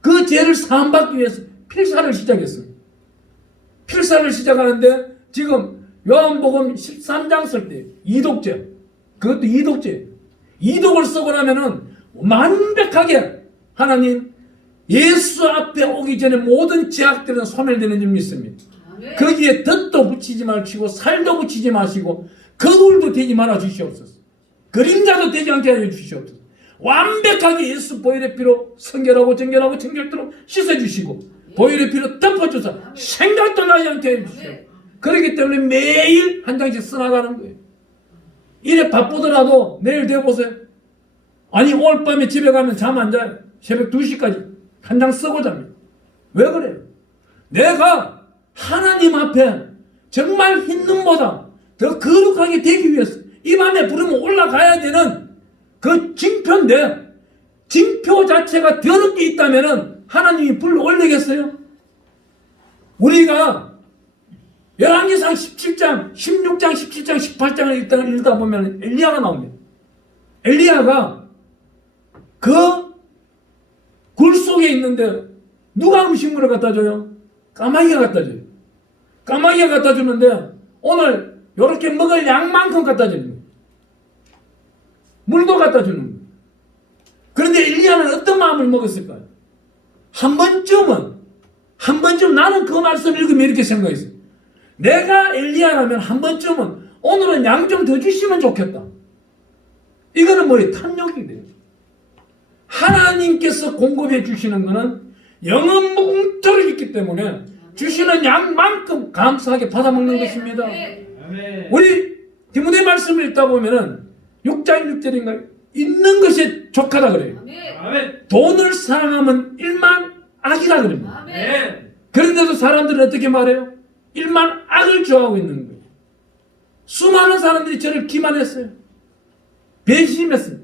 그 죄를 사함받기 위해서 필사를 시작했습니다. 필사를 시작하는데 지금 요한복음 13장 쓸 때 이독죄, 그것도 이독죄. 이독을 쓰고 나면은 완벽하게 하나님 예수 앞에 오기 전에 모든 죄악들은 소멸되는 줄 믿습니다. 거기에 덧도 붙이지 마시고 살도 붙이지 마시고 거울도 되지 말아 주시옵소서. 그림자도 되지 않게 하여 주시옵소서. 완벽하게 예수 보혈의 피로 성결하고 정결하고 정결토록 씻어주시고 보혈의 피로 덮어줘서 생각도 나지 않게 해주시오. 그렇기 때문에 매일 한 장씩 써나가는 거예요. 이래 바쁘더라도 내일 되어보세요. 아니 오늘 밤에 집에 가면 잠 안 자요. 새벽 2시까지 한 장 쓰고 잡니다. 왜 그래요? 내가 하나님 앞에 정말 흰눈보다 더 거룩하게 되기 위해서 이 밤에 부르면 올라가야 되는 그 징표인데 징표 자체가 더럽게 있다면 하나님이 불러 올리겠어요? 우리가 열왕기상 17장, 16장, 17장, 18장을 읽다 보면 엘리야가 나옵니다. 엘리야가 그 굴 속에 있는데 누가 음식물을 갖다 줘요? 까마귀가 갖다 줘요. 까마귀가 갖다 주는데 오늘 이렇게 먹을 양만큼 갖다 주는 거예요. 물도 갖다 주는 거예요. 그런데 엘리야는 어떤 마음을 먹었을까요? 한 번쯤 나는 그 말씀을 읽으면 이렇게 생각했어요. 내가 엘리야라면 한 번쯤은 오늘은 양 좀 더 주시면 좋겠다. 이거는 뭐예요? 탐욕이 돼요. 하나님께서 공급해 주시는 것은 영원 뭉터리 있기 때문에 주시는 양만큼 감사하게 받아먹는 것입니다. 우리 디모데 말씀을 읽다 보면은 6장 6절인가요? 있는 것이 족하다 그래요. 돈을 사랑하면 일만 악이라 그럽니다. 그런데도 사람들은 어떻게 말해요? 일만 악을 좋아하고 있는 거예요. 수많은 사람들이 저를 기만했어요. 배신했어요.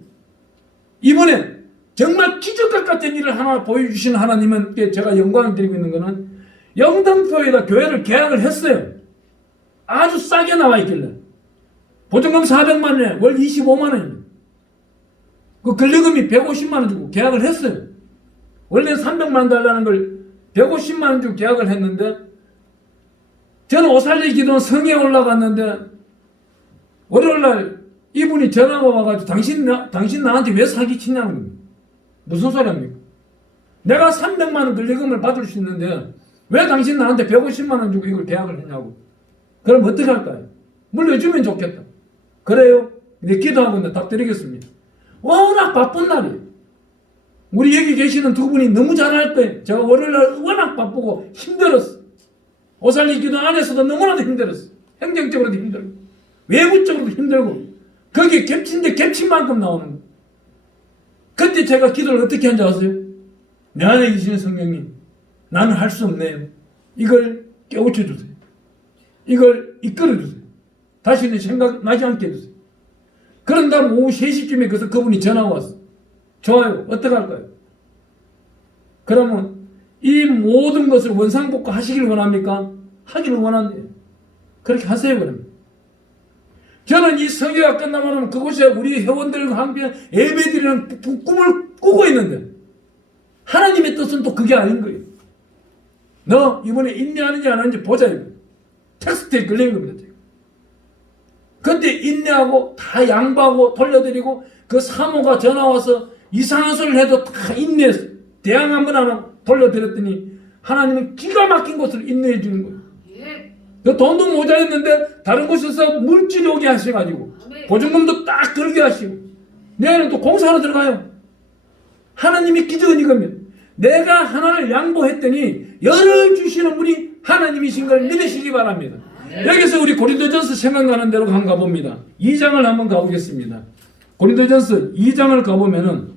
이번에 정말 기적과 같은 일을 하나 보여주신 하나님은 제가 영광을 드리고 있는 것은 영등포에다 교회를 계약을 했어요. 아주 싸게 나와 있길래 보증금 400만 원에 월 25만 원입니다. 그 권리금이 150만 원 주고 계약을 했어요. 원래 300만 원 달라는 걸 150만 원 주고 계약을 했는데 저는 오살리 기도원 성에 올라갔는데 월요일날 이분이 전화가 와가지고 당신 나한테 왜 사기치냐는 겁니다. 무슨 소리 합니까? 내가 300만 원 권리금을 받을 수 있는데 왜 당신 나한테 150만 원 주고 이걸 계약을 했냐고. 그럼 어떻게 할까요? 물려주면 좋겠다. 그래요? 네, 기도하고 있는데 답 드리겠습니다. 워낙 바쁜 날이에요. 우리 여기 계시는 두 분이 너무 잘할 거예요. 제가 월요일날 워낙 바쁘고 힘들었어. 오살리 기도 안에서도 너무나도 힘들었어. 행정적으로도 힘들고 외부적으로도 힘들고 거기에 겹친데 겹친 만큼 나오는 거예요. 그때 제가 기도를 어떻게 한지 아세요? 내 안에 계시는 성령님, 나는 할 수 없네요. 이걸 깨우쳐 주세요. 이걸 이끌어 주세요. 다시는 생각나지 않게 해주세요. 그런 다음 오후 3시쯤에 그분이 전화가 왔어. 좋아요. 어떻게 할까요? 그러면 이 모든 것을 원상복구 하시길 원합니까? 하기를 원한대요. 그렇게 하세요. 그러면. 저는 이 설교가 끝나고 나면 그곳에 우리 회원들과 함께 예배드리는 꿈을 꾸고 있는데 하나님의 뜻은 또 그게 아닌 거예요. 너 이번에 인내하는지 안 하는지 보자. 텍스트에 걸린 겁니다. 그때 인내하고 다 양보하고 돌려드리고 그 사모가 전화와서 이상한 소리를 해도 다 인내해서 대항 한번 안 하고 돌려드렸더니 하나님은 기가 막힌 것을 인내해 주는 거예요. 그 돈도 모자였는데 다른 곳에서 물질이 오게 하셔가지고 보증금도 딱 들게 하시고 내일은 또 공사하러 들어가요. 하나님의 기적은 이겁니다. 내가 하나를 양보했더니 열어주시는 분이 하나님이신 걸 믿으시기 바랍니다. 여기서 우리 고린도전서 생각나는 대로 한번 가봅니다. 2장을 한번 가보겠습니다. 고린도전서 2장을 가보면은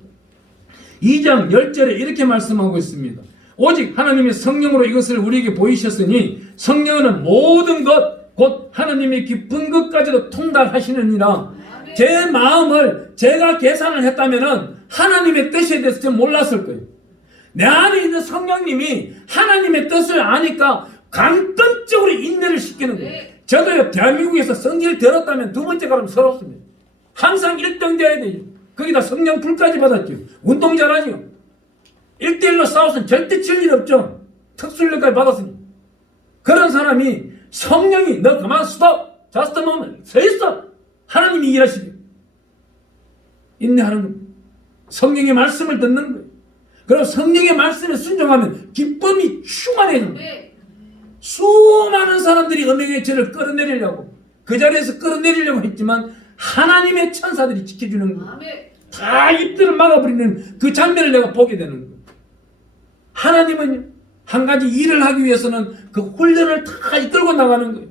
2장 10절에 이렇게 말씀하고 있습니다. 오직 하나님의 성령으로 이것을 우리에게 보이셨으니 성령은 모든 것 곧 하나님의 깊은 것까지도 통달하시느니라. 제 마음을 제가 계산을 했다면은 하나님의 뜻에 대해서 좀 몰랐을 거예요. 내 안에 있는 성령님이 하나님의 뜻을 아니까 강권적으로 인내를 시키는 거예요. 저도요, 대한민국에서 성질을 들었다면 두 번째 가면 서럽습니다. 항상 1등 돼야 돼요. 거기다 성령 불까지 받았죠. 운동 잘하죠. 1대1로 싸워서는 절대 질 일 없죠. 특수훈련까지 받았으니. 그런 사람이 성령이 너 그만 스톱! just a moment! 서 있어! 하나님이 일하시죠. 인내하는 겁니다. 성령의 말씀을 듣는 거예요. 그럼 성령의 말씀에 순종하면 기쁨이 충만해집니다. 수많은 사람들이 음행의 죄를 끌어내리려고 그 자리에서 끌어내리려고 했지만 하나님의 천사들이 지켜주는 거예요. 다 입들을 막아버리는 그 장면을 내가 보게 되는 거예요. 하나님은 한 가지 일을 하기 위해서는 그 훈련을 다 이끌고 나가는 거예요.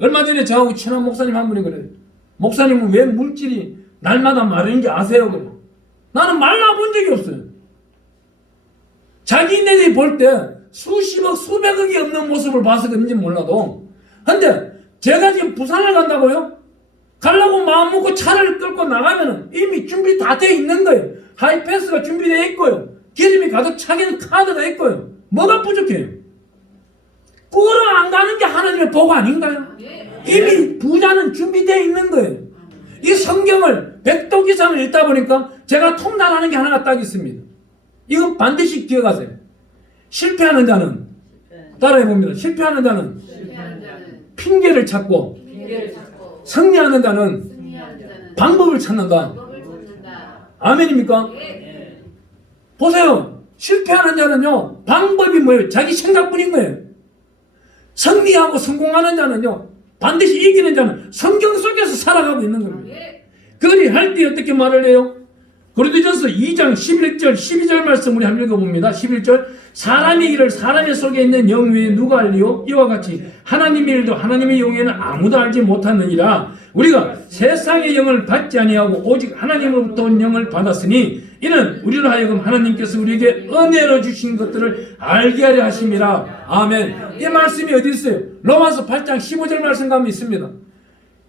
얼마 전에 저하고 친한 목사님 한 분이 그래요. 목사님은 왜 물질이 날마다 마르는지 아세요? 그래요. 나는 말라본 적이 없어요. 자기네들이 볼 때 수십억 수백억이 없는 모습을 봐서 그런지 몰라도 근데 제가 지금 부산을 간다고요? 가려고 마음 먹고 차를 끌고 나가면 이미 준비 다 돼 있는 거예요. 하이패스가 준비되어 있고요. 기름이 가득 차기는 카드가 있고요. 뭐가 부족해요? 끌어 안 가는 게 하나님의 복 아닌가요? 이미 부자는 준비되어 있는 거예요. 이 성경을 백독이상을 읽다 보니까 제가 통달하는 게 하나가 딱 있습니다. 이거 반드시 기억하세요. 실패하는 자는 따라해봅니다. 실패하는 자는 핑계를 찾고 승리하는 자는 방법을 찾는다. 아멘입니까? 보세요. 실패하는 자는요, 방법이 뭐예요? 자기 생각뿐인 거예요. 승리하고 성공하는 자는요, 반드시 이기는 자는 성경 속에서 살아가고 있는 겁니다. 그리 할 때 어떻게 말을 해요? 고린도전서 2장 11절 12절 말씀 우리 한번 읽어봅니다. 11절 사람의 일을 사람의 속에 있는 영 외에 누가 알리요? 이와 같이 하나님의 일도 하나님의 영에는 아무도 알지 못하느니라. 우리가 세상의 영을 받지 아니하고 오직 하나님으로부터 온 영을 받았으니 이는 우리로 하여금 하나님께서 우리에게 은혜로 주신 것들을 알게 하려 하심이라. 아멘. 이 말씀이 어디 있어요? 로마서 8장 15절 말씀 가면 있습니다.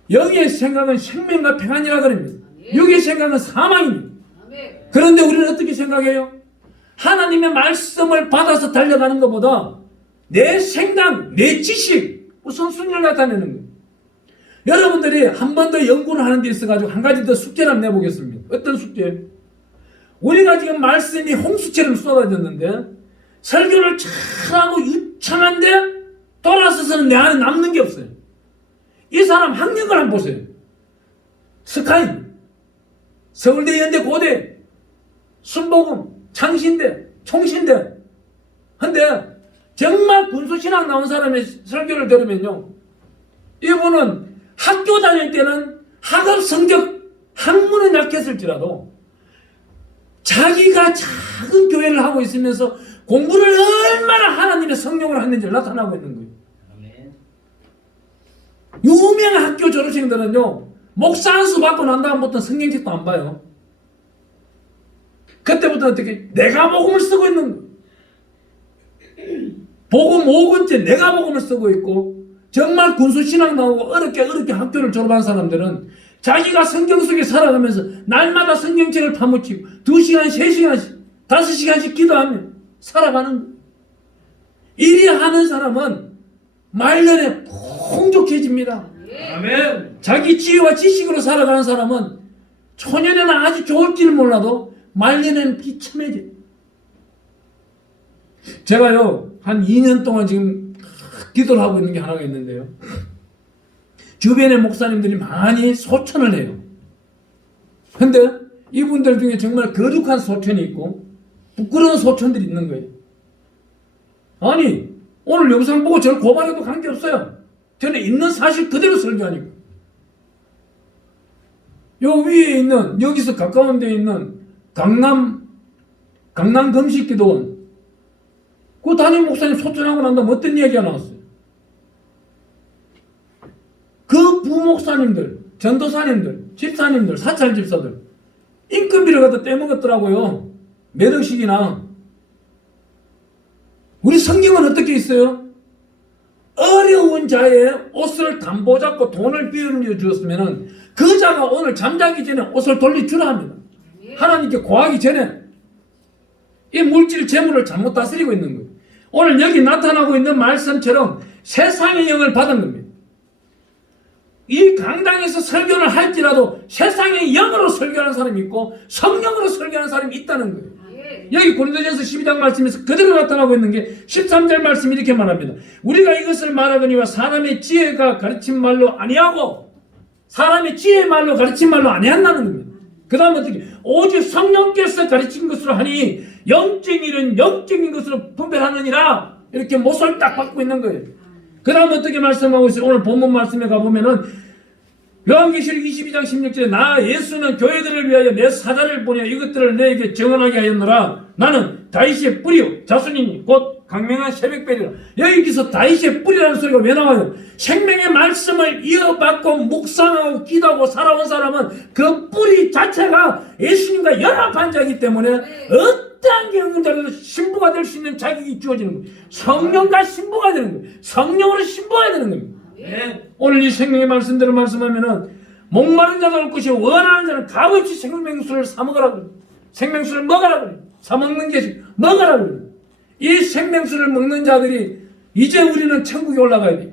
영의 생각은 생명과 평안이라 그럽니다. 육의 생각은 사망입니다. 그런데 우리는 어떻게 생각해요? 하나님의 말씀을 받아서 달려가는 것보다 내 생각, 내 지식 우선순위를 나타내는 거예요. 여러분들이 한 번 더 연구를 하는 데 있어가지고 한 가지 더 숙제를 한번 내보겠습니다. 어떤 숙제? 우리가 지금 말씀이 홍수처럼 쏟아졌는데 설교를 잘하고 유창한데 돌아서서는 내 안에 남는 게 없어요. 이 사람 학력을 한번 보세요. 스카이, 서울대, 연대, 고대, 순복음, 창신대, 총신대. 근데 정말 군수신학 나온 사람의 설교를 들으면요, 이분은 학교 다닐 때는 학업 성적 학문은 약했을지라도 자기가 작은 교회를 하고 있으면서 공부를 얼마나 하나님의 성령을 했는지를 나타나고 있는 거예요. 유명한 학교 졸업생들은요, 목사 안수 받고 난 다음부터 성경책도 안 봐요. 그때부터 어떻게? 내가 복음을 쓰고 있는 거예요. 복음 5권째 내가 복음을 쓰고 있고, 정말 군수신학 나오고 어렵게 학교를 졸업한 사람들은 자기가 성경 속에 살아가면서 날마다 성경책을 파묻히고 2시간, 3시간씩, 5시간씩 기도하며 살아가는 거예요. 이리 하는 사람은 말년에 풍족해집니다. 아멘. 자기 지혜와 지식으로 살아가는 사람은 초년에는 아주 좋을지는 몰라도 말년에는 비참해져요. 제가요 한 2년 동안 지금 기도를 하고 있는 게 하나가 있는데요. 주변의 목사님들이 많이 소천을 해요. 근데 이분들 중에 정말 거룩한 소천이 있고 부끄러운 소천들이 있는 거예요. 아니 오늘 영상 보고 저를 고발해도 관계없어요. 저는 있는 사실 그대로 설교하니까. 요 위에 있는 여기서 가까운 데에 있는 강남 금식기도원 그 담임 목사님 소천하고 난 다음에 어떤 얘기가 나왔어요? 그 부목사님들, 전도사님들, 집사님들, 사찰 집사들 인건비를 갖다 떼먹었더라고요. 몇 억씩이나. 우리 성경은 어떻게 있어요? 어려운 자의 옷을 담보 잡고 돈을 빌려 주었으면 그 자가 오늘 잠자기 전에 옷을 돌려주라 합니다. 하나님께 고하기 전에 이 물질 재물을 잘못 다스리고 있는 거예요. 오늘 여기 나타나고 있는 말씀처럼 세상의 영을 받은 겁니다. 이 강당에서 설교를 할지라도 세상의 영으로 설교하는 사람이 있고 성령으로 설교하는 사람이 있다는 거예요. 여기 고린도전서 12장 말씀에서 그대로 나타나고 있는 게 13절 말씀이 이렇게 말합니다. 우리가 이것을 말하거니와 사람의 지혜가 가르친 말로 아니하고 사람의 지혜의 말로 가르친 말로 아니한다는 겁니다. 그 다음 어떻게 오직 성령께서 가르친 것으로 하니 영적인 일은 영적인 것으로 분별하느니라 이렇게 모습을 딱 받고 있는 거예요. 그 다음 어떻게 말씀하고 있어요? 오늘 본문 말씀에 가보면은 요한계시록 22장 16절에 나 예수는 교회들을 위하여 내 사자를 보내 이것들을 너에게 증언하게 하였노라. 나는 다윗의 뿌리요 자손이니 곧 강명한 새벽별이라. 여기서 다윗의 뿌리라는 소리가 왜 나와요? 생명의 말씀을 이어받고 묵상하고 기도하고 살아온 사람은 그 뿌리 자체가 예수님과 연합한 자이기 때문에 어떠한 경우라도 신부가 될 수 있는 자격이 주어지는 거예요. 성령과 신부가 되는 거예요. 성령으로 신부가 되는 겁니다. 오늘 이 생명의 말씀대로 말씀하면은 목마른 자도 올 것이요 원하는 자는 값없이 생명수를 사 먹으라 그래요. 생명수를 먹으라 그래요. 사 먹는 게 먹으라 그래요. 이 생명수를 먹는 자들이 이제 우리는 천국에 올라가야 돼요.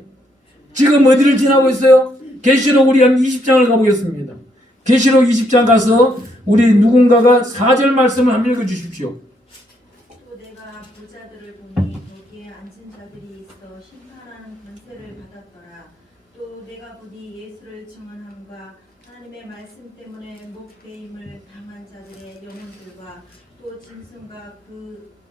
지금 어디를 지나고 있어요? 계시록 우리 한 20장을 가보겠습니다. 계시록 20장 가서 우리 누군가가 4절 말씀을 한번 읽어주십시오. 또 내가 부자들을 보니 거기에 앉은 자들이 있어 심판하는 권세를 받았더라. 또 내가 보니 예수를 증언함과 하나님의 말씀 때문에 목배임을 당한 자들의 영혼들과 또 짐승과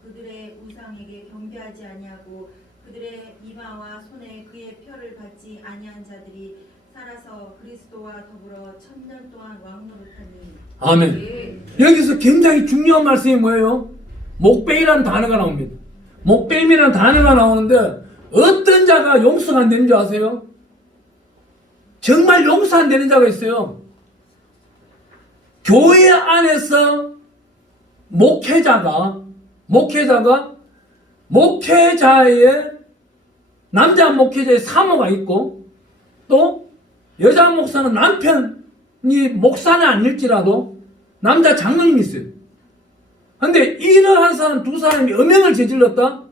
그들의 우상에게 경배하지 아니하고 그들의 이마와 손에 그의 표를 받지 아니한 자들이 살아서 그리스도와 더불어 1000년 동안 왕노릇하니. 아멘. 여기서 굉장히 중요한 말씀이 뭐예요? 목배이라는 단어가 나옵니다. 목배임이라는 단어가 나오는데 어떤 자가 용서가 안 되는 줄 아세요? 정말 용서 안 되는 자가 있어요. 교회 안에서 목회자의 남자 목회자의 사모가 있고 또 여자 목사는 남편이 목사는 아닐지라도 남자 장로님이 있어요. 근데 이러한 사람 두 사람이 음행을 저질렀다?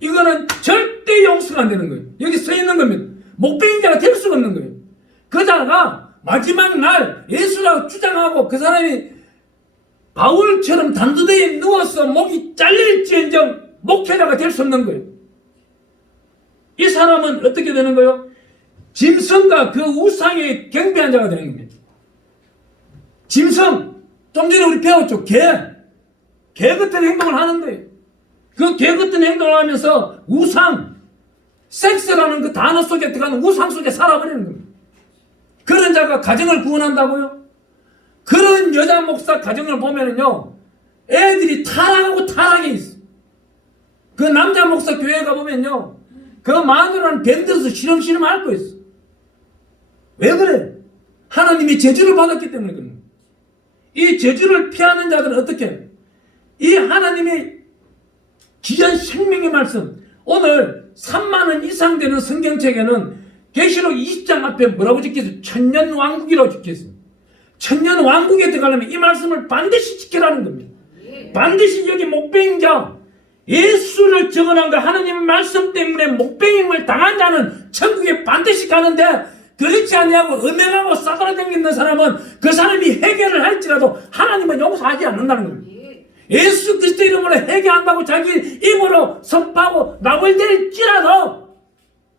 이거는 절대 용서가 안 되는 거예요. 여기 써 있는 겁니다. 목배인자가 될 수가 없는 거예요. 그 자가 마지막 날 예수라고 주장하고 그 사람이 바울처럼 단두대에 누워서 목이 잘릴지언정 목회자가 될 수 없는 거예요. 이 사람은 어떻게 되는 거예요? 짐승과 그 우상에 경배한 자가 되는 겁니다. 짐승, 좀 전에 우리 배웠죠. 개 같은 행동을 하는 거예요. 그 개 같은 행동을 하면서 우상, 섹스라는 그 단어 속에 들어가는 우상 속에 살아버리는 겁니다. 그런 자가 가정을 구원한다고요? 그런 여자 목사 가정을 보면은요, 애들이 타락하고 타락해 있어. 그 남자 목사 교회 가보면요, 그 마누라는 밴드에서 시름시름 앓고 있어. 왜 그래? 하나님이 저주를 받았기 때문에 그런 거예요. 이 저주를 피하는 자들은 어떻게 해요? 이 하나님의 귀한 생명의 말씀, 오늘 3만 원 이상 되는 성경책에는 계시록 20장 앞에 뭐라고 적혀있어요? 천년 왕국이라고 적혀있습니다. 천년 왕국에 들어가려면 이 말씀을 반드시 지키라는 겁니다. 반드시 여기 목배임자, 예수를 증언한 거 하나님의 말씀 때문에 목배임을 당한 자는 천국에 반드시 가는데, 그렇지 아니하고 음행하고 싸돌아다니는 사람은 그 사람이 해결을 할지라도 하나님은 용서하지 않는다는 겁니다. 예수 그리스도 이름으로 회개한다고 자기 입으로 선포하고 나불댈지라도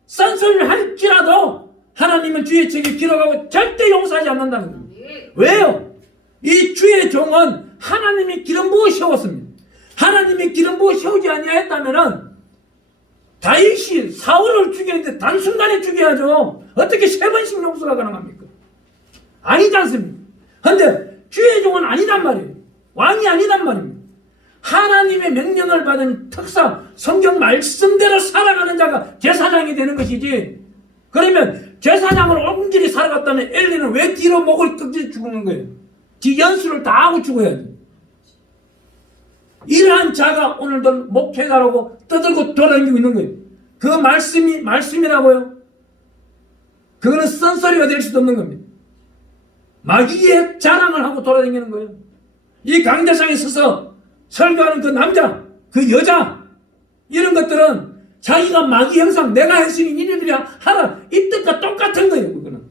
싼소리를 할지라도 하나님은 주의 책에 기록하고 절대 용서하지 않는다는 겁니다. 왜요? 이 주의 종은 하나님이 기름 부어 세웠습니다. 하나님이 기름 부어 세우지 아니하였다면은 다윗이 사울을 죽였는데 단순간에 죽여야죠. 어떻게 3번씩 용서가 가능합니까? 아니지 않습니까? 근데 주의 종은 아니단 말이에요. 왕이 아니단 말입니다. 하나님의 명령을 받은 특사 성경 말씀대로 살아가는 자가 제사장이 되는 것이지. 그러면 제사장을 온전히 살아갔다면 엘리는 왜 뒤로 목을 꺾지 죽는 거예요? 지 연수를 다 하고 죽어야지. 이러한 자가 오늘도 목회자라고 떠들고 돌아다니고 있는 거예요. 그 말씀이 말씀이라고요? 그거는 쓴소리가 될 수도 없는 겁니다. 마귀의 자랑을 하고 돌아다니는 거예요. 이 강대상에 서서 설교하는 그 남자, 그 여자, 이런 것들은 자기가 마귀 형상, 내가 했으니 니네들이 하라, 이 뜻과 똑같은 거예요. 그거는.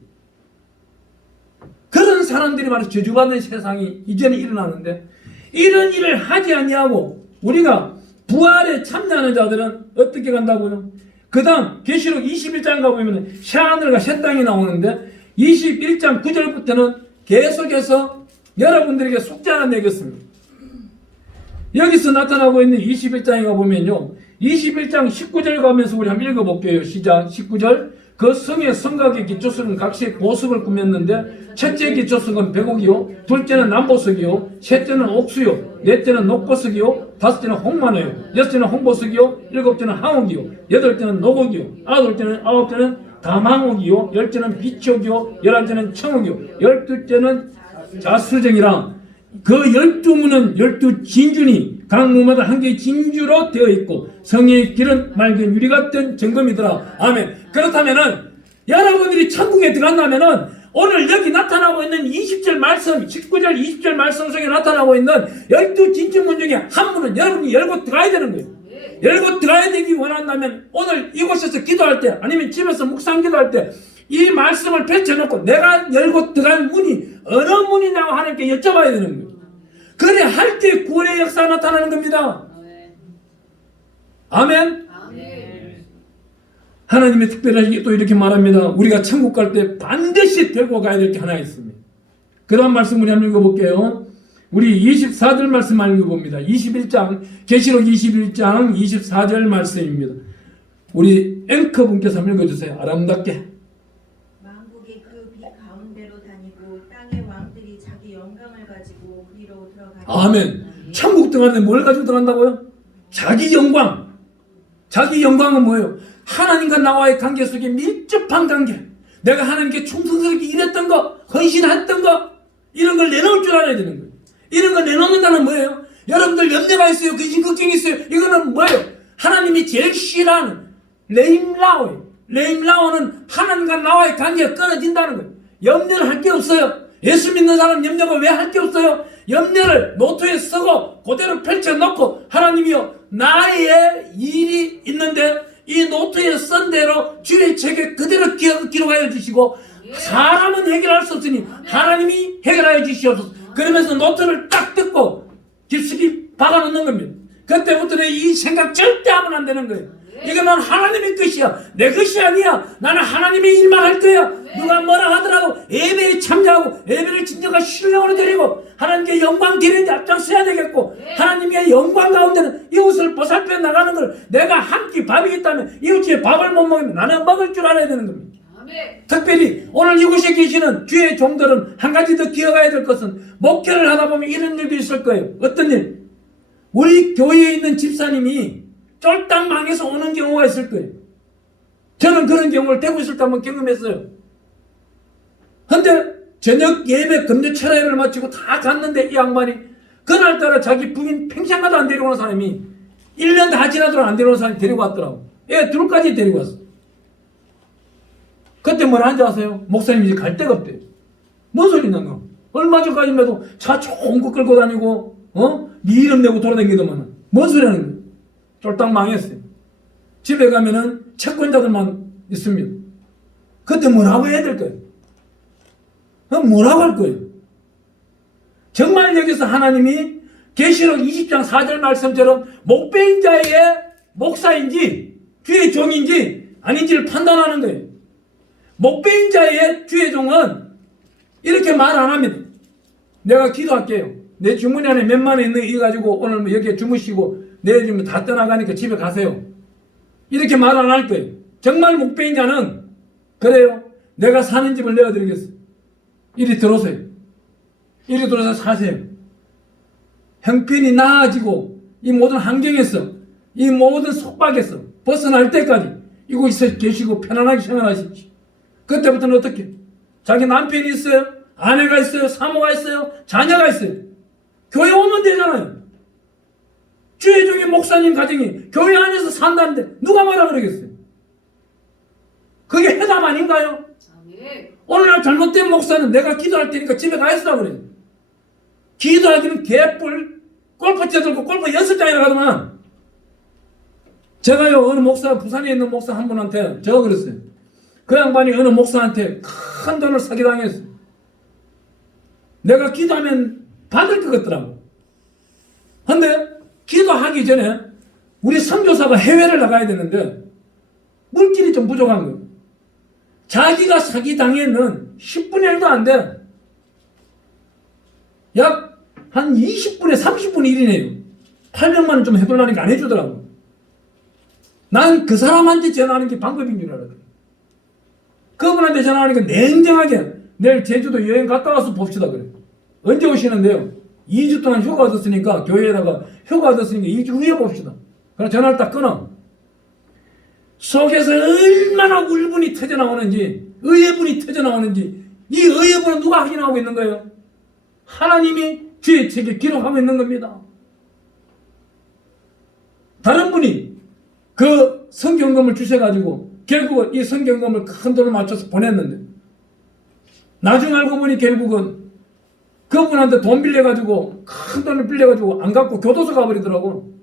그런 사람들이 바로 저주받는 세상이 이제는 일어나는데, 이런 일을 하지 아니하고 우리가 부활에 참여하는 자들은 어떻게 간다고요? 그 다음 계시록 21장 가보면 새하늘과 새 땅이 나오는데 21장 9절부터는 계속해서 여러분들에게 숙제 하나 내겠습니다. 여기서 나타나고 있는 21장에 가보면요, 21장 19절 가면서 우리 한번 읽어볼게요. 시작. 19절. 그 성의 성곽의 기초석은 각색 보석을 꾸몄는데 첫째 기초석은 백옥이요, 둘째는 남보석이요, 셋째는 옥수요, 넷째는 녹보석이요, 다섯째는 홍만호요, 여섯째는 홍보석이요, 일곱째는 항옥이요, 여덟째는 녹옥이요, 아홉째는 담항옥이요, 열째는 비촉이요, 열한째는 청옥이요, 열두째는 자수정이라. 그 12문은 12진주니 각 문마다 한 개의 진주로 되어 있고 성의 길은 맑은 유리 같은 정금이더라. 아멘. 그렇다면은 여러분들이 천국에 들어간다면은 오늘 여기 나타나고 있는 20절 말씀, 19절 20절 말씀 속에 나타나고 있는 12진주문 중에 한 문은 여러분이 열고 들어가야 되는 거예요. 열고 들어가야 되기 원한다면 오늘 이곳에서 기도할 때 아니면 집에서 묵상 기도할 때 이 말씀을 펼쳐놓고 내가 열고 들어갈 문이 어느 문이냐고 하나님께 여쭤봐야 되는 거예요. 그래 할 때 구원의 역사가 나타나는 겁니다. 아멘. 하나님의 특별하게 또 이렇게 말합니다. 우리가 천국 갈 때 반드시 들고 가야 될 게 하나 있습니다. 그 다음 말씀 우리 한번 읽어볼게요. 우리 24절 말씀 한번 읽어봅니다. 21장 계시록 21장 24절 말씀입니다. 우리 앵커분께서 한번 읽어주세요. 아름답게. 만국이 그 빛 가운데로 다니고 땅의 왕들이 자기 영광을 가지고 그리로 들어가니. 아멘. 천국 들어가는데 뭘 가지고 들어간다고요? 자기 영광. 자기 영광은 뭐예요? 하나님과 나와의 관계 속에 밀접한 관계. 내가 하나님께 충성스럽게 일했던 거, 헌신했던 거, 이런 걸 내놓을 줄 알아야 되는 거예요. 이런 걸 내놓는다는 뭐예요? 여러분들 염려가 있어요. 근심 걱정이 있어요. 이거는 뭐예요? 하나님이 제일 싫어하는 레임라오예요. 레임라오는 하나님과 나와의 관계가 끊어진다는 거예요. 염려를 할 게 없어요. 예수 믿는 사람 염려가 왜 할 게 없어요? 염려를 노트에 쓰고 그대로 펼쳐놓고 하나님이요, 나의 일이 있는데 이 노트에 쓴 대로 주의 책에 그대로 기록하여 주시고 사람은 해결할 수 없으니 하나님이 해결하여 주시옵소서. 그러면서 노트를 딱 뜯고 깊숙이 박아놓는 겁니다. 그때부터는 이 생각 절대 하면 안 되는 거예요. 이거는 하나님의 것이야. 내 것이 아니야. 나는 하나님의 일만 할 거야. 누가 뭐라 하더라도 예배에 참여하고 예배를 진정한 신령으로 드리고 하나님께 영광 드리는 데 앞장서야 되겠고, 하나님의 영광 가운데는 이웃을 보살펴 나가는 걸, 내가 한 끼 밥이 있다면 이웃이 밥을 못 먹으면 나는 먹을 줄 알아야 되는 겁니다. 특별히 오늘 이곳에 계시는 주의 종들은 한 가지 더 기억해야 될 것은, 목회를 하다 보면 이런 일도 있을 거예요. 어떤 일? 우리 교회에 있는 집사님이 쫄딱 망해서 오는 경우가 있을 거예요. 저는 그런 경우를 대구 있을 때 한번 경험했어요. 근데 저녁 예배, 금요 철야를 마치고 다 갔는데 이 양반이 그날따라 자기 부인 평생마다 안 데리고 오는 사람이 1년 다 지나도록 안 데리고 오는 사람이 데리고 왔더라고. 애 둘까지 데리고 왔어. 그때 뭐라 한지 아세요? 목사님이 갈 데가 없대. 뭔 소리 나노? 얼마 전까지만 해도 차 좋은 거 끌고 다니고 네 이름 내고 돌아다니더만 뭔 소리 하는 거야? 쫄딱 망했어요. 집에 가면은 채권자들만 있습니다. 그때 뭐라고 해야 될까요? 뭐라고 할 거예요? 정말 여기서 하나님이 계시록 20장 4절 말씀처럼 목배인 자의 목사인지 주의 종인지 아닌지를 판단하는 거예요. 목배인 자의 주의 종은 이렇게 말 안 합니다. 내가 기도할게요. 내 주머니 안에 몇만 원 있는 거 가지고 오늘 뭐 여기에 주무시고 내일 좀 다 떠나가니까 집에 가세요. 이렇게 말 안 할 거예요. 정말 목배인 자는 그래요. 내가 사는 집을 내어드리겠어. 이리 들어오세요. 이리 들어서 사세요. 형편이 나아지고 이 모든 환경에서 이 모든 속박에서 벗어날 때까지 이곳에 계시고 편안하게 생활하십시오. 그때부터는 어떻게? 자기 남편이 있어요. 아내가 있어요. 사모가 있어요. 자녀가 있어요. 교회 오면 되잖아요. 주의 종의 목사님 가정이 교회 안에서 산다는데 누가 뭐라 그러겠어요? 그게 해답 아닌가요? 오늘날 잘못된 목사는 내가 기도할 테니까 집에 가 있으라고 그래요. 기도하기는 개뿔 골프채 들고 골프 연습장에 가더만. 제가요 어느 목사 부산에 있는 목사 한 분한테 제가 그랬어요. 그 양반이 어느 목사한테 큰 돈을 사기당했어요. 내가 기도하면 받을 것 같더라고. 근데 기도하기 전에 우리 선교사가 해외를 나가야 되는데 물질이 좀 부족한 거예요. 자기가 사기당했는 10분의 1도 안 돼. 약 한 20분에 30분의 1이네요. 800만 원 좀 해달라니까 안 해주더라고. 난 그 사람한테 전화하는 게 방법인 줄 알았어요. 그분한테 전화하니까 냉정하게 내일 제주도 여행 갔다 와서 봅시다 그래. 언제 오시는데요? 2주 동안 휴가 얻었으니까 교회에다가 휴가 얻었으니까 2주 후에 봅시다. 그럼 전화를 딱 끊어. 속에서 얼마나 울분이 터져나오는지 의회분이 터져나오는지 이 의회분은 누가 확인하고 있는 거예요? 하나님이 주의 책에 기록하고 있는 겁니다. 다른 분이 그 성경금을 주셔가지고 결국은 이 성경금을 큰 돈을 맞춰서 보냈는데 나중에 알고 보니 결국은 그분한테 돈 빌려가지고 큰 돈을 빌려가지고 안 갖고 교도소 가버리더라고.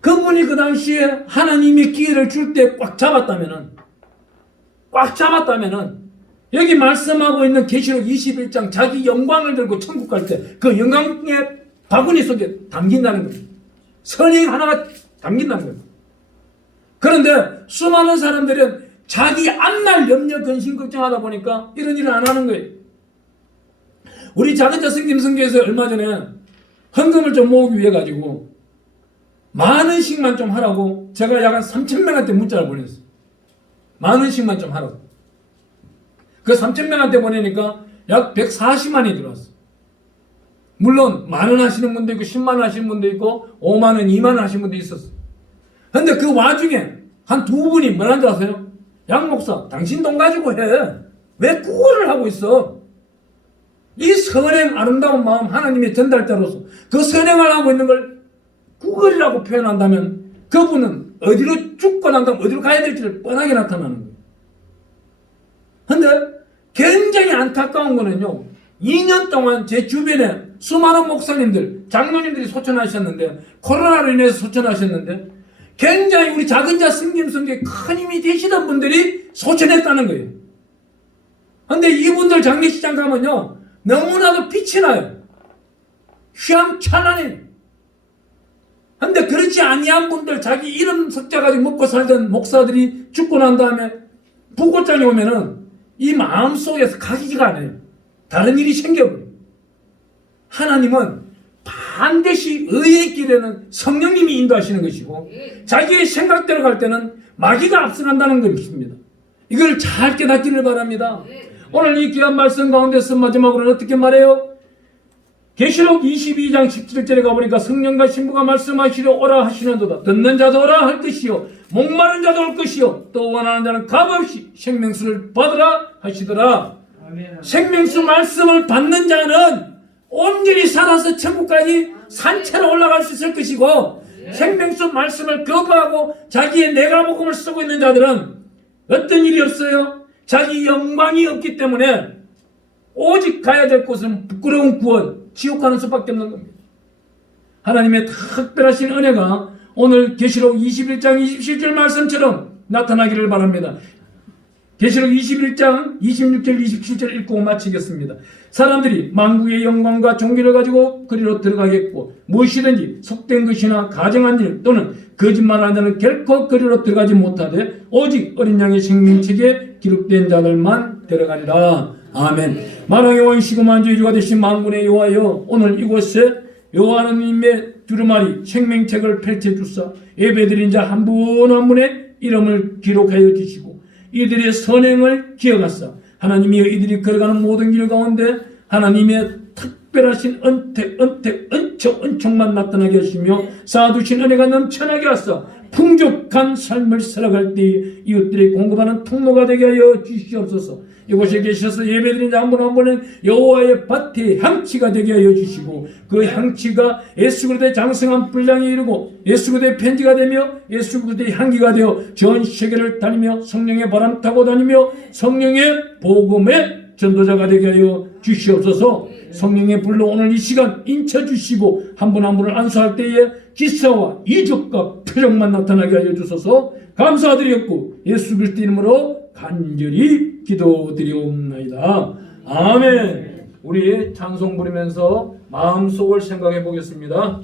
그분이 그 당시에 하나님이 기회를 줄 때 꽉 잡았다면은 여기 말씀하고 있는 계시록 21장 자기 영광을 들고 천국 갈 때 그 영광의 바구니 속에 담긴다는 거예요. 선행 하나가 담긴다는 거예요. 그런데 수많은 사람들은 자기 앞날 염려 근심 걱정하다 보니까 이런 일을 안 하는 거예요. 우리 작은 자 성김 선교에서 얼마 전에 헌금을 좀 모으기 위해 가지고 만 원씩만 좀 하라고 제가 약 한 3,000명한테 문자를 보냈어요. 만 원씩만 좀 하라고. 그 3,000명한테 보내니까 약 140만이 들어왔어요. 물론 만 원 하시는 분도 있고 10만 원 하시는 분도 있고 5만 원, 2만 원 하시는 분도 있었어요. 근데 그 와중에 한 두 분이 뭐라는 줄 아세요? 양 목사, 당신 돈 가지고 해. 왜 구걸을 하고 있어? 이 선행 아름다운 마음 하나님의 전달자로서 그 선행을 하고 있는 걸 구걸이라고 표현한다면 그분은 어디로 죽고 난 다음 어디로 가야 될지를 뻔하게 나타나는 거예요. 근데 굉장히 안타까운 거는요. 2년 동안 제 주변에 수많은 목사님들, 장로님들이 소천하셨는데 코로나로 인해서 소천하셨는데 굉장히 우리 작은 자 승김성교에 큰 힘이 되시던 분들이 소천했다는 거예요. 근데 이분들 장례식장 가면요. 너무나도 빛이 나요. 휘황찬란해요. 근데 그렇지 아니한 분들 자기 이름 석자 가지고 먹고 살던 목사들이 죽고 난 다음에 부고장에 오면은 이 마음속에서 가기가 안 해요. 다른 일이 생겨버려요. 하나님은 반드시 의의 길에는 성령님이 인도하시는 것이고 자기의 생각대로 갈 때는 마귀가 앞서간다는 것입니다. 이걸 잘 깨닫기를 바랍니다. 오늘 이 귀한 말씀 가운데서 마지막으로는 어떻게 말해요? 계시록 22장 17절에 가보니까 성령과 신부가 말씀하시려 오라 하시는도다. 듣는 자도 오라 할 것이요 목마른 자도 올 것이요 또 원하는 자는 값없이 생명수를 받으라 하시더라. 아멘. 생명수 말씀을 받는 자는 온전히 살아서 천국까지 산채로 올라갈 수 있을 것이고 생명수 말씀을 거부하고 자기의 내가복음을 쓰고 있는 자들은 어떤 일이 없어요? 자기 영광이 없기 때문에 오직 가야 될 곳은 부끄러운 구원, 지옥 가는 수밖에 없는 겁니다. 하나님의 특별하신 은혜가 오늘 계시록 21장 27절 말씀처럼 나타나기를 바랍니다. 계시록 21장 26절 27절 읽고 마치겠습니다. 사람들이 만국의 영광과 존귀를 가지고 그리로 들어가겠고 무엇이든지 속된 것이나 가정한 일 또는 거짓말하는 자는 결코 그리로 들어가지 못하되 오직 어린 양의 생명책에 기록된 자들만 들어가리라. 아멘. 만왕의 원시고 만주의 주가 되신 만군의 여호와여, 오늘 이곳에 여호와 하나님의 두루마리 생명책을 펼쳐주사 예배드린 자 한 분 한 분의 이름을 기록하여 주시고 이들의 선행을 기억하사 하나님이 이들이 걸어가는 모든 길 가운데 하나님의 특별하신 은총만 나타나게 하시며 쌓아두신 은혜가 넘쳐나게 하사 풍족한 삶을 살아갈 때 이웃들이 공급하는 통로가 되게 하여 주시옵소서. 이곳에 계셔서 예배드린 자 한 분 한 분은 여호와의 밭의 향치가 되게 하여 주시고 그 향치가 예수 그리스도의 장성한 분량에 이르고 예수 그리스도의 편지가 되며 예수 그리스도의 향기가 되어 전 세계를 다니며 성령의 바람 타고 다니며 성령의 복음의 전도자가 되게 하여 주시옵소서. 성령의 불로 오늘 이 시간 인쳐 주시고 한 분 한 분을 안수할 때에 기사와 이적과 표적만 나타나게 하여 주소서. 감사드렸고 예수 그리스도 이름으로 간절히 기도드리옵나이다. 아멘. 우리 찬송 부르면서 마음속을 생각해 보겠습니다.